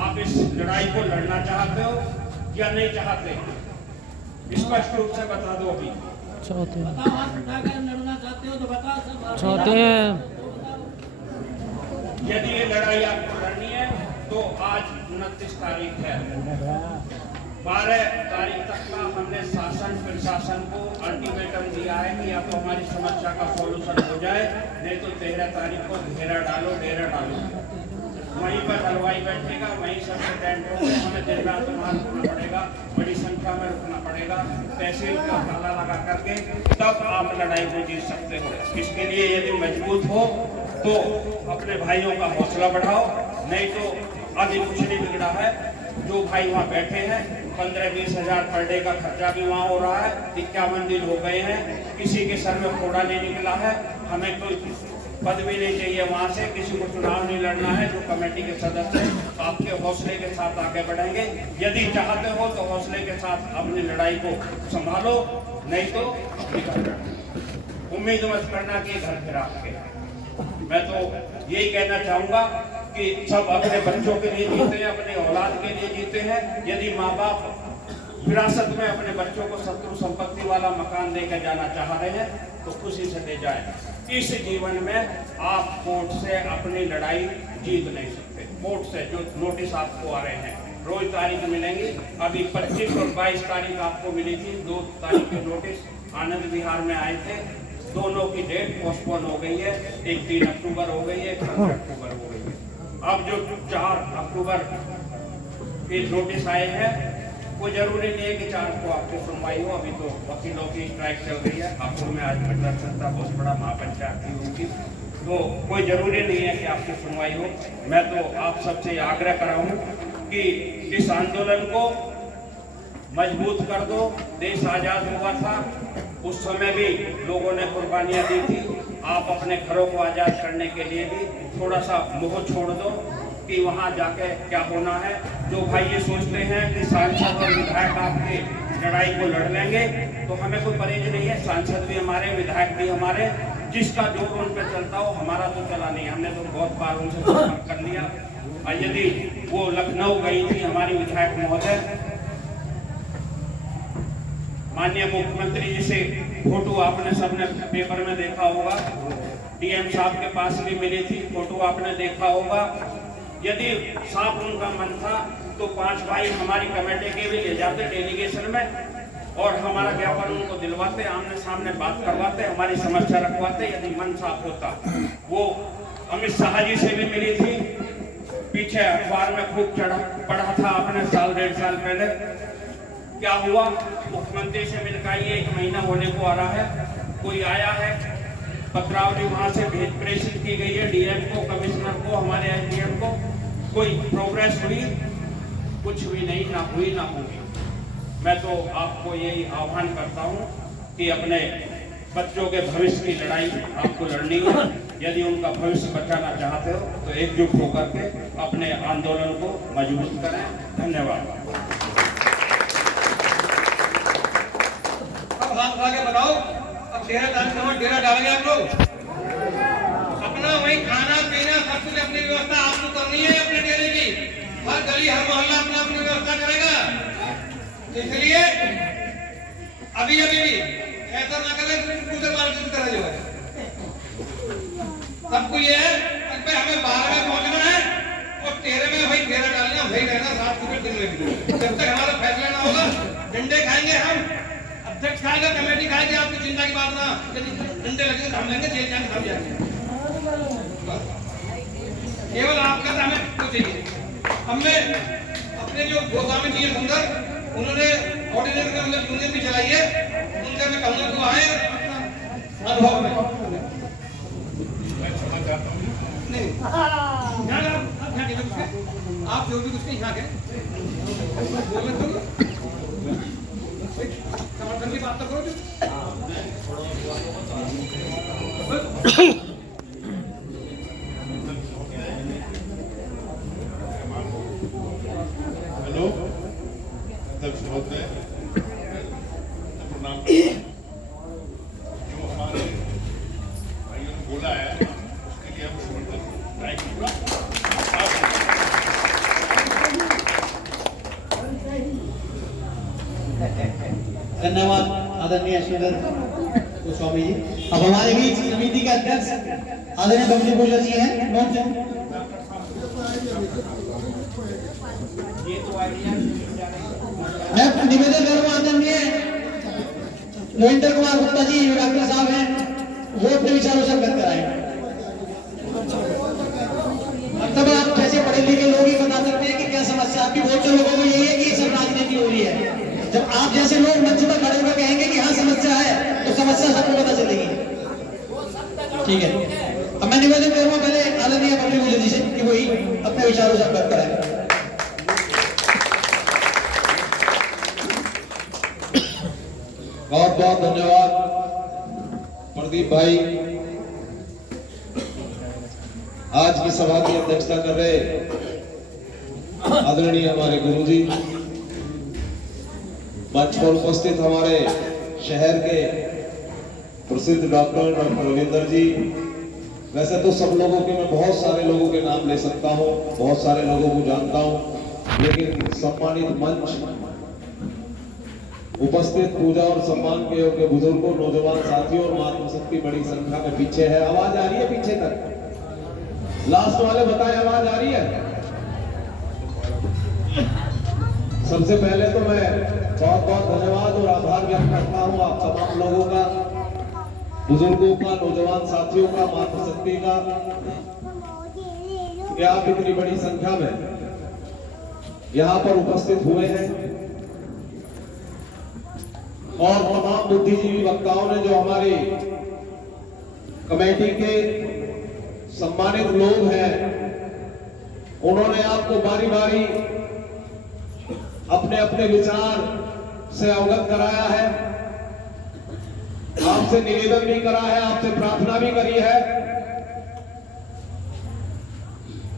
आप इस लड़ाई को लड़ना चाहते हो या नहीं चाहते, स्पष्ट रूप से बता दो। अभी चाहते हैं। यदि ये लड़ाई आपको लड़नी है तो आज 29 तारीख है, 12 तारीख तक का हमने शासन प्रशासन को अल्टीमेटम दिया है कि या तो हमारी समस्या का सॉल्यूशन हो जाए, नहीं तो 13 तारीख को घेरा डालो, डेरा डालो। वहीं पर हलवाई बैठेगा, वहीं सबसे टेंट होंगे, हमें दिन रात वहाँ रुकना पड़ेगा, बड़ी संख्या में रुकना पड़ेगा, तहसील का ताला लगा करके, तब आप लड़ाई को जीत सकते हो। इसके लिए यदि मजबूत हो तो अपने भाइयों का हौसला बढ़ाओ, नहीं तो अभी कुछ नहीं बिगड़ा है। जो भाई वहाँ बैठे हैं 15-20 हज़ार पर डे का खर्चा भी वहाँ हो रहा है। 51 दिन हो गए हैं, किसी के सर में फोड़ा नहीं निकला है। हमें कोई पद भी नहीं चाहिए वहाँ से, किसी को चुनाव नहीं लड़ना है। जो कमेटी के सदस्य आपके हौसले के साथ आगे बढ़ेंगे। यदि चाहते हो तो हौसले के साथ अपनी लड़ाई को संभालो, नहीं तो उम्मीद मत करना कि घर फिर आपके। मैं तो यही कहना चाहूँगा कि सब अपने बच्चों के लिए जीते हैं, अपने औलाद के लिए जीते हैं। यदि माँ बाप विरासत में अपने बच्चों को शत्रु संपत्ति वाला मकान देकर जाना चाह रहे हैं तो खुशी से दे जाए। इस जीवन में आप कोर्ट से अपनी लड़ाई जीत नहीं सकते। कोर्ट से जो नोटिस आपको आ रहे हैं, रोज तारीख मिलेंगी। अभी 25 और 22 तारीख आपको मिली थी, 2 तारीख के नोटिस आनंद विहार में आए थे। दोनों की डेट पोस्टपोन हो गई है, एक 3 अक्टूबर हो गई है, एक 5 अक्टूबर हो गई है। अब जो 4 अक्टूबर के नोटिस आए हैं, वो जरूरी नहीं है कि 4 को आपकी सुनवाई हो। अभी तो वकीलों की स्ट्राइक चल रही है। हापुड़ में आज प्रदर्शन था, बहुत बड़ा महापंचायत थी उनकी, तो कोई जरूरी नहीं है कि आपकी सुनवाई हो। मैं तो आप सबसे आग्रह कर रहा हूँ कि इस आंदोलन को मजबूत कर दो। देश आजाद हुआ था, उस समय भी लोगों ने कुर्बानियां दी थी। आप अपने घरों को आजाद करने के लिए भी थोड़ा सा मोह छोड़ दो कि वहां जाके क्या होना है। जो भाई ये सोचते हैं कि सांसद और विधायक आपके लड़ाई को लड़ लेंगे, तो हमें कोई परहेज नहीं है। सांसद भी हमारे, विधायक भी हमारे, जिसका जोर उन पे चलता हो, हमारा तो चला नहीं। हमने तो बहुत बार उनसे संपर्क कर लिया। और यदि वो लखनऊ गई थी हमारी विधायक महोदय, माननीय मुख्यमंत्री जी से फोटो आपने सबने पेपर में देखा होगा, डीएम साहब के पास भी मिली थी, फोटो आपने देखा होगा। यदि साफ उनका मन था तो 5 भाई हमारी कमेटी के भी ले जाते डेलीगेशन में और हमारा ज्ञापन उनको दिलवाते, आमने सामने बात करवाते, हमारी समस्या रखवाते, यदि मन साफ होता। वो अमित शाह जी से भी मिली थी, पीछे अखबार में खूब पढ़ा था आपने साल 1.5 साल पहले। क्या हुआ? मुख्यमंत्री से मिलकर ये 1 महीना होने को आ रहा है, कोई आया है? पत्रावली वहां से प्रेषित की गई है डीएम को, कमिश्नर को, हमारे एसडीएम को। कोई प्रोग्रेस हुई? कुछ भी नहीं, ना हुई ना होगी। मैं तो आपको यही आह्वान करता हूं कि अपने बच्चों के भविष्य की लड़ाई आपको लड़नी है। यदि उनका भविष्य बचाना चाहते हो तो एकजुट होकर के अपने आंदोलन को मजबूत करें। धन्यवाद। हाथ उठा के बताओ, अब डेरा डालेंगे आप लोग? अपना वही खाना पीना सब कुछ अपनी व्यवस्था आपको करनी है अपने डेरे की। हर गली हर मोहल्ला अपना अपनी व्यवस्था करेगा। इसलिए अभी भी ऐसा ना करें दूसरे बार की तरह जो है। सबको ये है कि हमें 12 में पहुंचना है और 13 में भाई डेरा डालना, भाई रहना, रात को दिन में भी। जब तक हमारा फैसला ना होगा, डंडे खाएंगे हम, अध्यक्ष खाएगा, कमेटी खाएगी। आपकी चिंता की बात ना, यदि डंडे लगेंगे हम लेंगे, जेल जाएंगे हम जाएंगे। केवल आपका तो हमें कुछ चाहिए। हमने अपने जो गोस्वामी जी सुंदर, उन्होंने ऑर्डिनेटर के अंदर यूनियन भी चलाई है, उनसे मैं कहूँगा कि आए अनुभव में नहीं आप जो भी कुछ नहीं यहाँ के समर्थन की बात तो करो। हेलो अध्यक्ष महोदय, प्रणाम। जो हमारे भाइयों ने बोला है उसके लिए हम समर्थन धन्यवाद आदरणीय सुंदर गोस्वामी जी। अब हमारे बीच समिति के अध्यक्ष आदरणीय बबली पूजा जी हैं। मैं निवेदन करूंगा आदरणीय लोहिंदर कुमार गुप्ता जी जो डॉक्टर साहब हैं, वो अपने विचारों से अवगत कराएं। मतलब आप जैसे पढ़े लिखे लोग ही बता सकते हैं कि क्या समस्या आपकी। बहुत से लोगों को यही है कि सब राजनीति हो रही है। जब आप जैसे लोग मंच पर खड़े होकर कहेंगे कि हाँ समस्या है, तो समस्या सबको पता चलेगी। ठीक है, अब मैं निवेदन करूंगा पहले आदरणीय बबली पूजा जी से कि वही अपने विचारों से अवगत कराएं। बहुत बहुत धन्यवाद प्रदीप भाई, आज की सभा की अध्यक्षता कर रहे आदरणीय हमारे गुरुजी, मंच पर उपस्थित हमारे शहर के प्रसिद्ध डॉक्टर रविंदर जी। वैसे तो सब लोगों के, मैं बहुत सारे लोगों के नाम ले सकता हूँ, बहुत सारे लोगों को जानता हूँ, लेकिन सम्मानित मंच उपस्थित पूजा और सम्मान के योग्य बुजुर्गों, नौजवान साथियों और मातृशक्ति बड़ी संख्या में पीछे है। आवाज आ रही है पीछे तक? लास्ट वाले बताएं, आवाज आ रही है? सबसे पहले तो मैं बहुत बहुत धन्यवाद और आभार व्यक्त करता हूं आप तमाम लोगों का, बुजुर्गों का, नौजवान साथियों का, मातृशक्ति का, कि आप इतनी बड़ी संख्या में यहां पर उपस्थित हुए हैं और तमाम बुद्धिजीवी वक्ताओं ने जो हमारी कमेटी के सम्मानित लोग हैं उन्होंने आपको बारी बारी अपने अपने विचार से अवगत कराया है, आपसे निवेदन भी करा है, आपसे प्रार्थना भी करी है,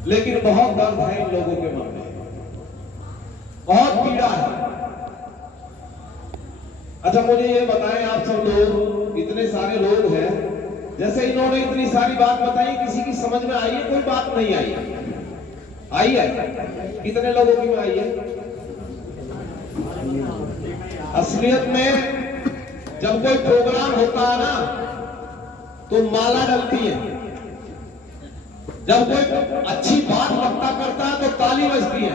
लेकिन बहुत दर्द है इन लोगों के मन में, बहुत पीड़ा है। अच्छा मुझे ये बताएं, आप सब लोग इतने सारे लोग हैं, जैसे इन्होंने इतनी सारी बात बताई, किसी की समझ में आई है? कोई बात नहीं आई है? आई है? कितने लोगों की में आई है? असलियत में जब कोई प्रोग्राम होता है ना तो माला डलती है, जब कोई अच्छी बात वक्ता करता है तो ताली बजती है,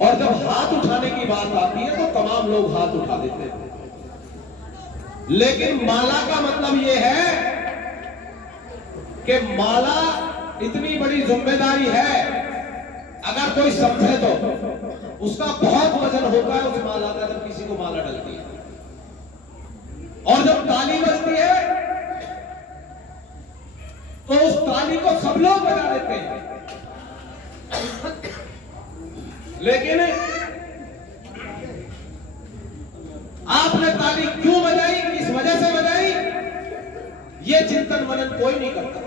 और जब हाथ उठाने की बात आती है तो तमाम लोग हाथ उठा देते हैं। लेकिन माला का मतलब यह है कि माला इतनी बड़ी जिम्मेदारी है, अगर कोई समझे तो उसका बहुत वजन होता है उस माला का जब किसी को माला डलती है। और जब ताली बजती है तो उस ताली को सब लोग बजा देते हैं, लेकिन आपने ताली क्यों बजाई, किस वजह से बजाई, ये चिंतन मनन कोई नहीं करता।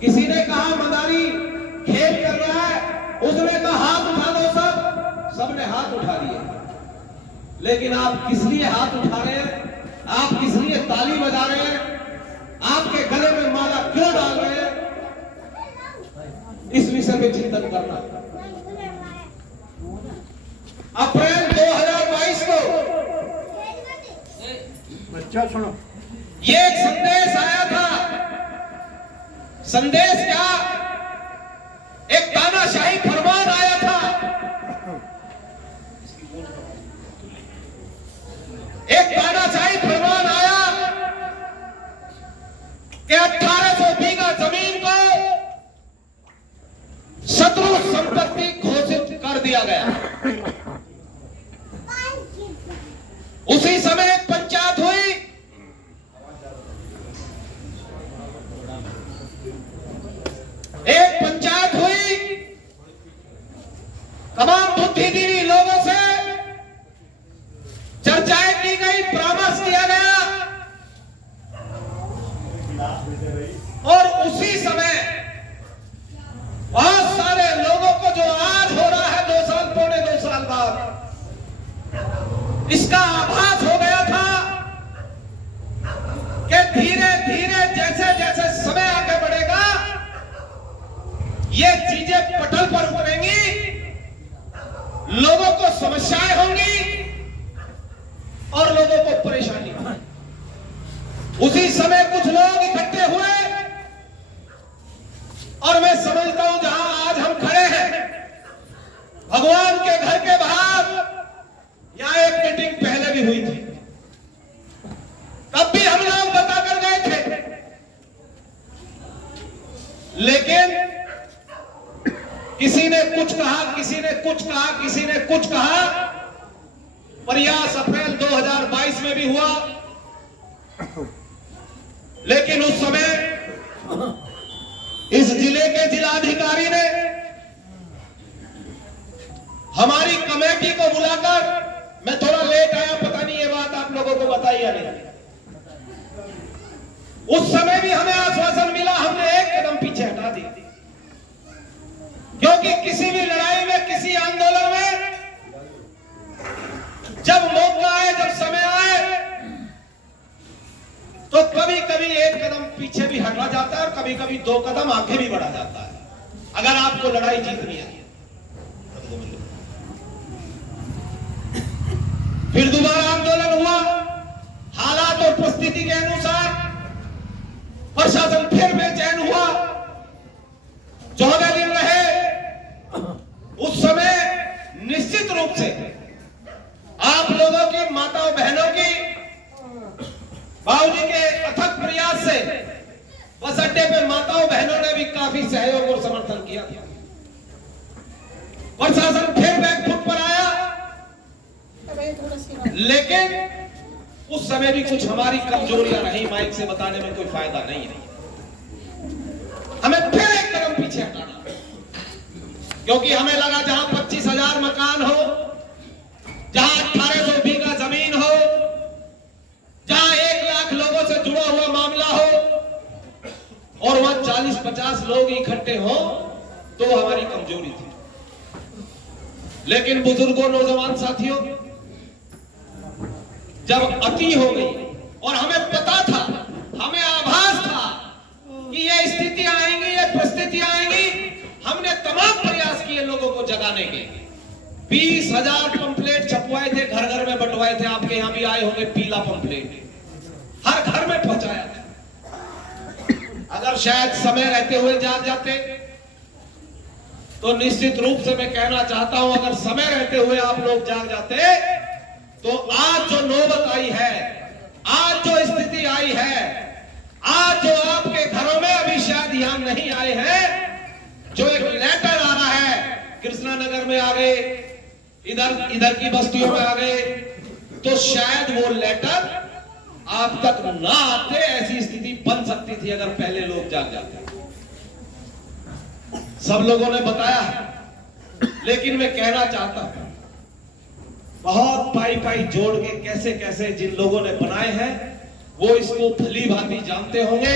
किसी ने कहा मदारी खेल कर रहा है, उसने कहा हाथ उठा दो, सबने हाथ उठा लिए, लेकिन आप किस लिए हाथ उठा रहे हैं, आप किस लिए ताली बजा रहे हैं, आपके गले में माला क्यों डाल रहे हैं, इस विषय में चिंतन करना। अप्रैल 2022 को बच्चा सुनो, ये एक संदेश आया था। संदेश क्या? एक तानाशाही फरमान आया था, एक तानाशाही फरमान आया कि 1800 बीघा जमीन को शत्रु संपत्ति घोषित कर दिया गया। उसी समय एक पंचायत हुई, एक पंचायत हुई, तमाम बुद्धिजीवी लोगों से चर्चाएं की गई, परामर्श किया गया, और उसी समय बहुत सारे लोगों को जो आज हो रहा है 2 साल, पौने 2 साल बाद, इसका आभास हो गया था कि धीरे धीरे जैसे जैसे समय आगे बढ़ेगा ये चीजें पटल पर उतरेंगी, लोगों को समस्याएं होंगी और लोगों को परेशानी होगी। उसी समय कुछ लोग इकट्ठे हुए और मैं समझता हूं जहां आज हम खड़े हैं, भगवान के घर के बाहर यहां एक मीटिंग पहले भी हुई थी, तब भी हम लोग बताकर गए थे, लेकिन किसी ने कुछ कहा, किसी ने कुछ कहा, किसी ने कुछ कहा। प्रयास अप्रैल 2022 में भी हुआ, लेकिन उस समय इस जिले के जिलाधिकारी ने हमारी कमेटी को बुलाकर, मैं थोड़ा लेट आया, पता नहीं ये बात आप लोगों को बताई या नहीं, उस समय भी हमें आश्वासन मिला, हमने एक कदम पीछे हटा दी, क्योंकि किसी भी लड़ाई में, किसी आंदोलन में जब मौका आए, जब समय आए, तो कभी कभी एक कदम पीछे भी हटा जाता है और कभी कभी 2 कदम आगे भी बढ़ा जाता है, अगर आपको लड़ाई जीतनी है। फिर दोबारा आंदोलन हुआ, हालात और परिस्थिति के अनुसार प्रशासन फिर बेचैन हुआ, 14 दिन रहे। उस समय निश्चित रूप से आप लोगों की, माताओं बहनों की, बाबूजी के अथक प्रयास से बस अड्डे पे माताओं बहनों ने भी काफी सहयोग और समर्थन किया। प्रशासन फिर बैकफुट पर आया, लेकिन उस समय भी कुछ हमारी कमजोरियां रही, माइक से बताने में कोई फायदा नहीं है। हमें फिर एक कदम पीछे हटाना, क्योंकि हमें लगा जहां 25,000 मकान हो, जहां 1800 बीघा जमीन हो, जहां 1 लाख लोगों से जुड़ा हुआ मामला हो और वहां 40-50 लोग इकट्ठे हो, तो हमारी कमजोरी थी। लेकिन बुजुर्गों, नौजवान साथियों, जब अति हो गई और हमें पता था, हमें आभास था कि ये स्थिति आएंगी, ये परिस्थितियां आएंगी, हमने तमाम प्रयास किए लोगों को जगाने के। 20,000 पंपलेट छपवाए थे, घर घर में बंटवाए थे। आपके यहां भी आए होंगे, पीला पंपलेट हर घर में पहुंचाया था। अगर शायद समय रहते हुए जाग जाते, तो निश्चित रूप से मैं कहना चाहता हूं, अगर समय रहते हुए आप लोग जाग जाते, तो आज जो नौबत आई है, आज जो स्थिति आई है, आज जो आपके घरों में अभी शायद ध्यान नहीं आए हैं, जो एक लेटर आ रहा है, कृष्णा नगर में आ गए, इधर की बस्तियों में आ गए, तो शायद वो लेटर आप तक ना आते। ऐसी स्थिति बन सकती थी अगर पहले लोग जाग जाते। सब लोगों ने बताया है, लेकिन मैं कहना चाहता हूं, बहुत पाई जोड़ के कैसे कैसे जिन लोगों ने बनाए हैं, वो इसको भली भांति जानते होंगे।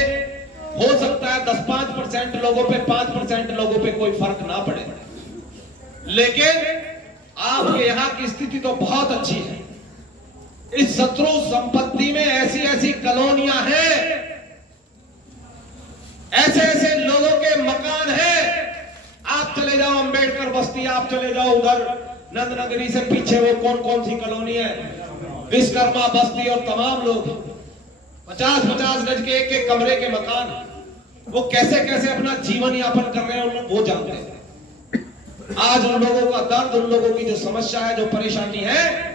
हो सकता है 10-5% लोगों पे, 5% लोगों पे कोई फर्क ना पड़े, लेकिन आपके यहां की स्थिति तो बहुत अच्छी है। इस शत्रु संपत्ति में ऐसी ऐसी कॉलोनियां हैं, ऐसे ऐसे लोगों के मकान हैं। आप चले जाओ अंबेडकर बस्ती, आप चले जाओ उधर नंदनगरी से पीछे वो कौन सी कॉलोनी है, विश्वकर्मा बस्ती, और तमाम लोग 50-50 गज के एक कमरे के मकान, वो कैसे कैसे अपना जीवन यापन कर रहे हैं वो जानते हैं। आज उन लोगों का दर्द, उन लोगों की जो समस्या है, जो परेशानी है,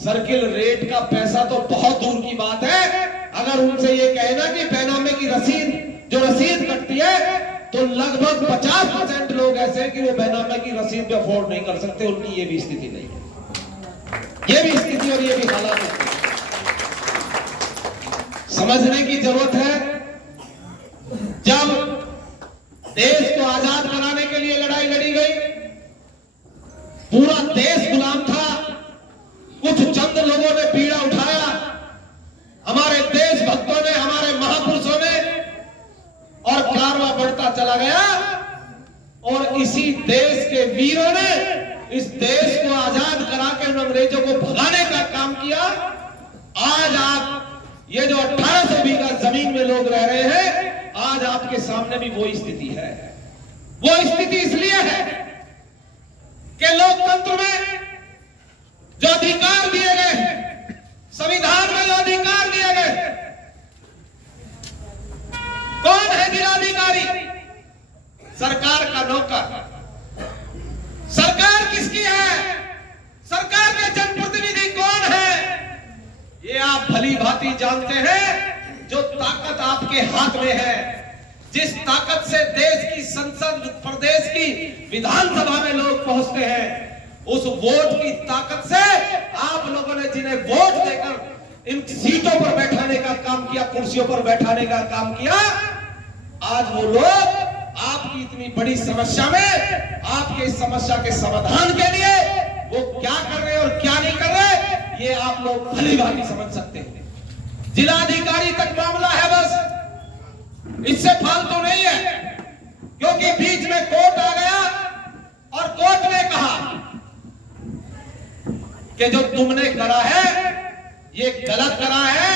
सर्किल रेट का पैसा तो बहुत दूर की बात है। अगर उनसे ये कहना कि बैनामे की रसीद, जो रसीद कटती है, तो लगभग 50% लोग ऐसे हैं कि वो बैनामे की रसीद भी अफोर्ड नहीं कर सकते। उनकी ये भी स्थिति नहीं है, ये भी स्थिति और ये भी हालात है। समझने की जरूरत है, जब देश को आजाद कराने के लिए लड़ाई लड़ी गई, पूरा देश गुलाम था, कुछ चंद लोगों ने पीड़ा उठाया, हमारे देशभक्तों ने, हमारे महापुरुषों ने, और कारवां बढ़ता चला गया। और इसी देश के वीरों ने इस देश को आजाद करा के उन अंग्रेजों को भगाने का काम किया। आज आप ये जो 1800 बीघा जमीन में लोग रह रहे हैं, आज आपके सामने भी वो स्थिति है। वो स्थिति इसलिए है कि लोकतंत्र में जो अधिकार दिए गए, संविधान में जो अधिकार दिए गए, कौन है जिलाधिकारी? सरकार का नौकर। सरकार किसकी है? सरकार के जनप्रतिनिधि कौन है? ये आप भली भांति जानते हैं। जो ताकत आपके हाथ में है, जिस ताकत से देश की संसद, प्रदेश की विधानसभा में लोग पहुंचते हैं, उस वोट की ताकत से आप लोगों ने जिन्हें वोट देकर इन सीटों पर बैठाने का काम किया, कुर्सियों पर बैठाने का काम किया, आज वो लोग आपकी इतनी बड़ी समस्या में, आपके इस समस्या के समाधान के लिए वो क्या कर रहे हैं और क्या नहीं कर रहे, ये आप लोग भली भांति समझ सकते हैं। जिलाधिकारी तक मामला है, बस इससे फालतू नहीं है। क्योंकि बीच में कोर्ट आ गया और कोर्ट ने कहा कि जो तुमने करा है ये गलत करा है,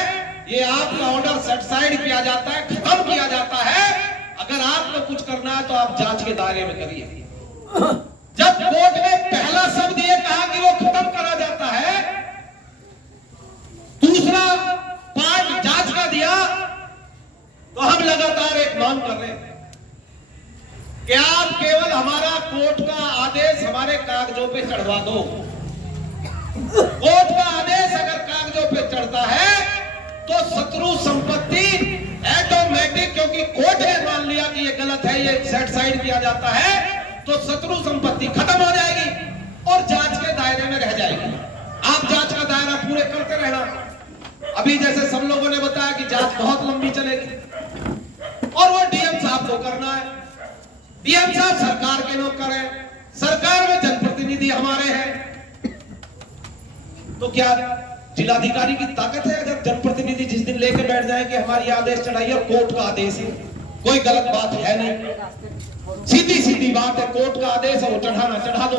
ये आपका ऑर्डर सेटिस्फाइड किया जाता है, खत्म किया जाता है। अगर आपको कुछ करना है तो आप जांच के दायरे में करिए। जब कोर्ट ने पहला शब्द ये कहा कि वो खत्म करा जाता है, दूसरा पार्ट जांच का दिया, तो हम लगातार एक मांग कर रहे हैं कि आप केवल हमारा कोर्ट का आदेश हमारे कागजों पे चढ़वा दो। कोर्ट का आदेश अगर कागजों पे चढ़ता है तो शत्रु संपत्ति ऑटोमेटिक, क्योंकि तो शत्रु संपत्ति खत्म हो जाएगी और जांच के दायरे में रह जाएगी। आप जांच का दायरा पूरे करते रहना। अभी जैसे सब लोगों ने बताया कि जांच बहुत लंबी चलेगी और वो डीएम साहब को करना है। डीएम साहब सरकार के लोग करें, सरकार में जनप्रतिनिधि हमारे हैं, तो क्या जिलाधिकारी की ताकत है अगर जनप्रतिनिधि जिस दिन लेके बैठ जाए कि हमारी आदेश चढ़ाइए और कोर्ट का आदेश है, कोई गलत बात है नहीं, सीधी सीधी बात है, कोर्ट का आदेश है, वो चढ़ाना चढ़ा दो।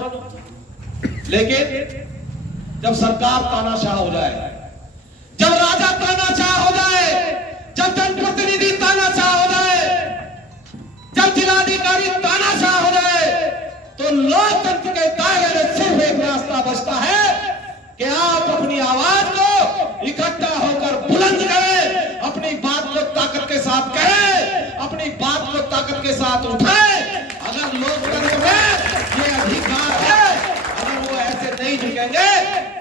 लेकिन जब सरकार तानाशाह हो जाए, जब राजा तानाशाह हो जाए, जब जनप्रतिनिधि तानाशाह हो जाए, जब जिलाधिकारी तानाशाह हो जाए, तो लोकतंत्र के दायरे में सिर्फ एक रास्ता बचता है कि आप अपनी आवाज को इकट्ठा होकर बुलंद करें, अपनी बात को ताकत के साथ कहें, अपनी बात को ताकत के साथ उठाएं। अगर लोकतंत्र में ये अधिकार है, अगर वो ऐसे नहीं झुकेंगे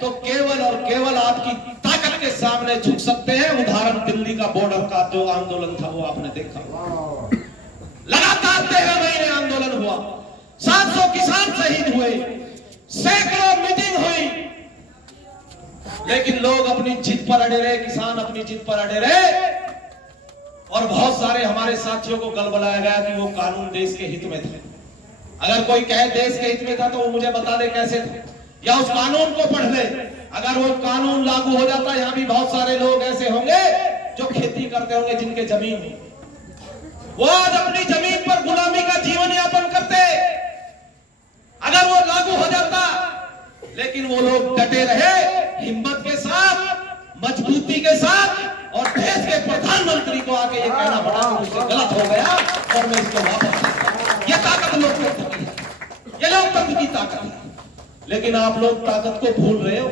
तो केवल और केवल आपकी ताकत के सामने झुक सकते हैं। उदाहरण दिल्ली का बॉर्डर का जो आंदोलन था वो आपने देखा, लगातार 13 महीने आंदोलन हुआ, 700 किसान शहीद हुए, सैकड़ों मीटिंग हुई, लेकिन लोग अपनी जिद पर अड़े रहे, किसान अपनी जिद पर अड़े रहे और बहुत सारे हमारे साथियों को गलबलाया गया कि वो कानून देश के हित में थे। अगर कोई कहे देश के हित में था तो वो मुझे बता दे कैसे थे, या उस कानून को पढ़ ले। अगर वो कानून लागू हो जाता, यहां भी बहुत सारे लोग ऐसे होंगे जो खेती करते होंगे, जिनके जमीन है, वो आज अपनी जमीन पर गुलामी का जीवन यापन करते। अगर वो लागू हो जाता, लेकिन वो लोग डटे रहे हिम्मत के साथ, मजबूती के साथ, और देश के प्रधानमंत्री को आके ये कहना पड़ा कि मुझसे गलत हो गया और मैं इसको वापस। ये ताकत लोकतंत्र की है, ये लोकतंत्र की ताकत है। लेकिन आप लोग ताकत को भूल रहे हो।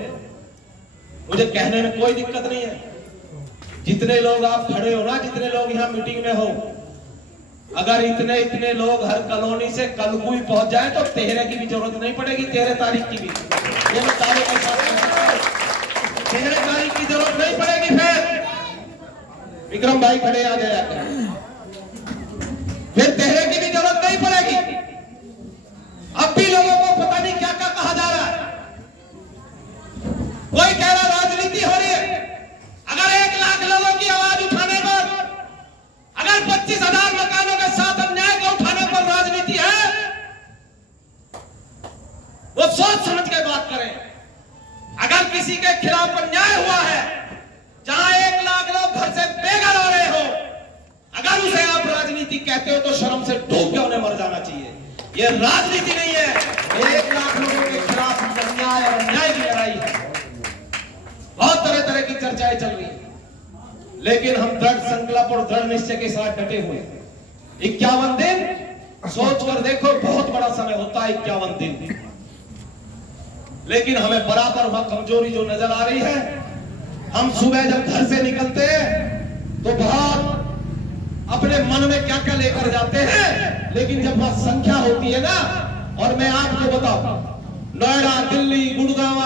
मुझे कहने में कोई दिक्कत नहीं है, जितने लोग आप खड़े हो ना, जितने लोग यहाँ मीटिंग में हो, अगर इतने इतने लोग हर कॉलोनी से कलकुई पहुंच जाए तो 13 की भी जरूरत नहीं पड़ेगी, 13 तारीख की भी, ये मैं दावे के साथ 13 तारीख की जरूरत नहीं पड़ेगी। विक्रम भाई खड़े आ गए आकर, फिर 13 की भी जरूरत नहीं पड़ेगी। अब भी लोगों को पता नहीं क्या क्या कहा जा रहा है। कोई कह रहा राजनीति हो रही है। अगर 1 लाख लोगों की आवाज उठाने पर, अगर 25,000 मकानों के साथ अन्याय को उठाने पर राजनीति है, वो सोच समझ के बात करें। अगर किसी के खिलाफ अन्याय हुआ है, जहां 1 लाख लोग घर से बेघर हो रहे हो, अगर उसे आप राजनीति कहते हो तो शर्म से डूब के उन्हें मर जाना चाहिए। ये राजनीति नहीं है, 1 लाख लोगों के खिलाफ अन्याय और अन्याय की लड़ाई है। बहुत तरह तरह की चर्चाएं चल रही है, लेकिन हम दृढ़ संकल्प और दृढ़ निश्चय के साथ डटे हुए। 51 दिन सोच कर देखो, बहुत बड़ा समय होता है 51 दिन, लेकिन हमें बराबर वहां कमजोरी जो नजर आ रही है। हम सुबह जब घर से निकलते हैं तो बहुत अपने मन में क्या क्या लेकर जाते हैं, लेकिन जब वह संख्या होती है ना, और मैं आपको बताऊं, नोएडा, दिल्ली, गुड़गांव,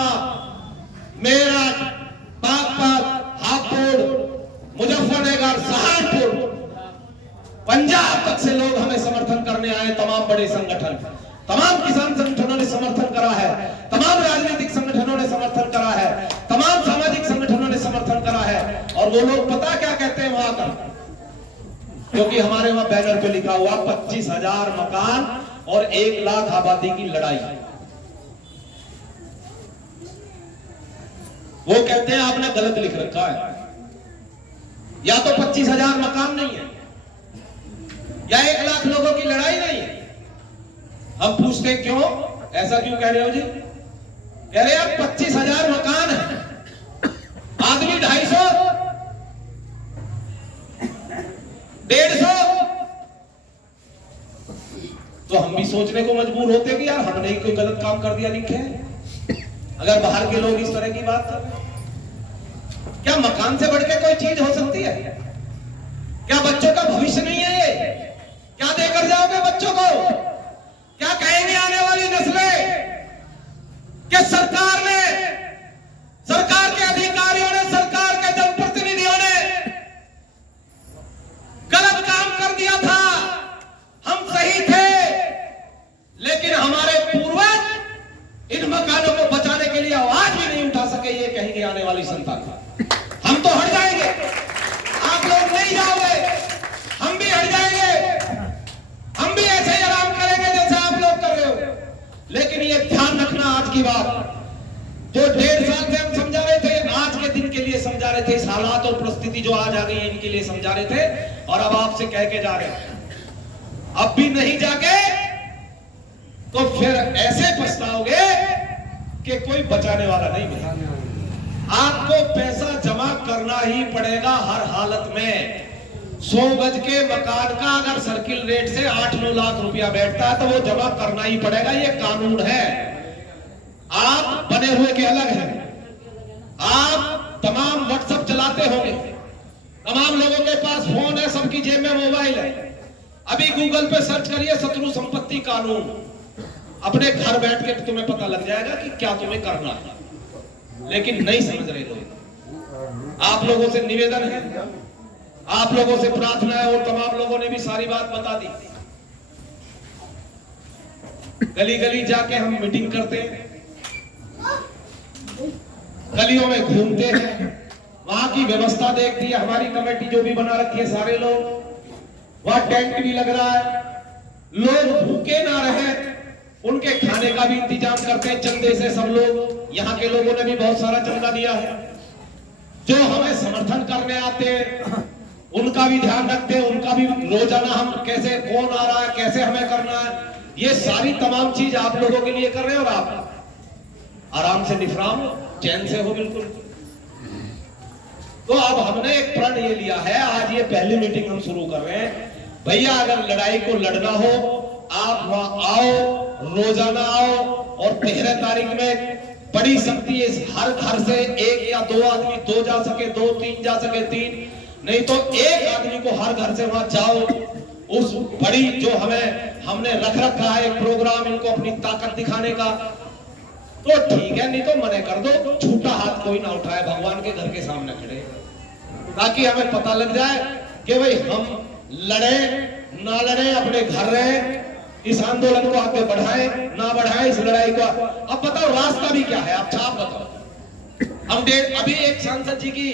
मेरठ, बागपत, हापुड़, मुजफ्फरनगर, सहारनपुर, पंजाब तक से लोग हमें समर्थन करने आए। तमाम बड़े संगठन, तमाम किसान संगठनों ने समर्थन करा है, तमाम राजनीतिक संगठनों ने समर्थन करा है, तमाम सामाजिक संगठनों ने समर्थन करा है। और वो लोग पता क्या कहते हैं वहां का, क्योंकि हमारे वहां बैनर पे लिखा हुआ 25,000 मकान और 1 लाख आबादी की लड़ाई। वो कहते हैं आपने गलत लिख रखा है, या तो 25,000 मकान नहीं है, या 1 लाख लोगों की लड़ाई नहीं है। हम पूछते हैं क्यों, ऐसा क्यों कह रहे हो जी? कह रहे यार 25,000 मकान है, आदमी 250, 150, तो हम भी सोचने को मजबूर होते हैं कि यार हमने ही कोई गलत काम कर दिया लिखे हैं। अगर बाहर के लोग इस तरह की बात कर रहे हैं, क्या मकान से बढ़ के कोई चीज हो सकती है? क्या बच्चों का भविष्य नहीं है ये? क्या देकर जाओगे बच्चों को? क्या कहेंगे आने वाली नस्लें कि सरकार ने, सरकार के अधिकारियों ने, सरकार के जनप्रतिनिधियों ने गलत काम कर दिया था, हम सही थे, लेकिन जो आज आ गई है इनके लिए समझा रहे थे और अब आपसे कह के जा रहे हैं। अब भी नहीं जागे तो फिर ऐसे पछताओगे कि कोई बचाने वाला नहीं मिला। आपको पैसा जमा करना ही पड़ेगा हर हालत में। 100 गज के मकान का अगर सर्किल रेट से 8-9 लाख रुपया बैठता है तो वो जमा करना ही पड़ेगा, ये कानून है। आप बने हुए के अलग हैं। आप तमाम व्हाट्सएप चलाते होंगे, तमाम लोगों के पास फोन है, सबकी जेब में मोबाइल है। अभी गूगल पे सर्च करिए शत्रु संपत्ति कानून, अपने घर बैठ के तुम्हें पता लग जाएगा कि क्या तुम्हें करना है। लेकिन नहीं समझ रहे लोग। आप लोगों से निवेदन है, आप लोगों से प्रार्थना है, और तमाम लोगों ने भी सारी बात बता दी। गली गली जाके हम मीटिंग करते हैं, गलियों में घूमते हैं, वहां की व्यवस्था देखती है हमारी कमेटी जो भी बना रखी है, सारे लोग। वहां टेंट भी लग रहा है, लोग भूखे ना रहे उनके खाने का भी इंतजाम करते हैं चंदे से। सब लोग, यहाँ के लोगों ने भी बहुत सारा चंदा दिया है। जो हमें समर्थन करने आते हैं उनका भी ध्यान रखते हैं, उनका भी रोजाना हम कैसे, कौन आ रहा है, कैसे हमें करना है, ये सारी तमाम चीज आप लोगों के लिए कर रहे हैं। और आप आराम से निफराम हो, चैन से हो बिल्कुल। तो अब हमने एक प्रण ये लिया है, आज ये पहली मीटिंग हम शुरू कर रहे हैं। भैया अगर लड़ाई को लड़ना हो आप वहां आओ, रोजाना आओ, और 13 तारीख में बड़ी शक्ति है, इस हर घर से 1 या 2 आदमी, 2 जा सके 2, 3 जा सके 3, नहीं तो 1 आदमी को हर घर से वहां जाओ। उस बड़ी जो हमने रख रखा है एक प्रोग्राम इनको अपनी ताकत दिखाने का, तो ठीक है, नहीं तो मने कर दो, झूठा हाथ कोई ना उठाए भगवान के घर के सामने खड़े, ताकि हमें पता लग जाए कि भाई हम लड़े ना लड़े, अपने घर रहे, इस आंदोलन को आगे बढ़ाए ना बढ़ाए, इस लड़ाई को। अब बताओ रास्ता भी क्या है, आप छाप बताओ। हम अभी एक सांसद जी की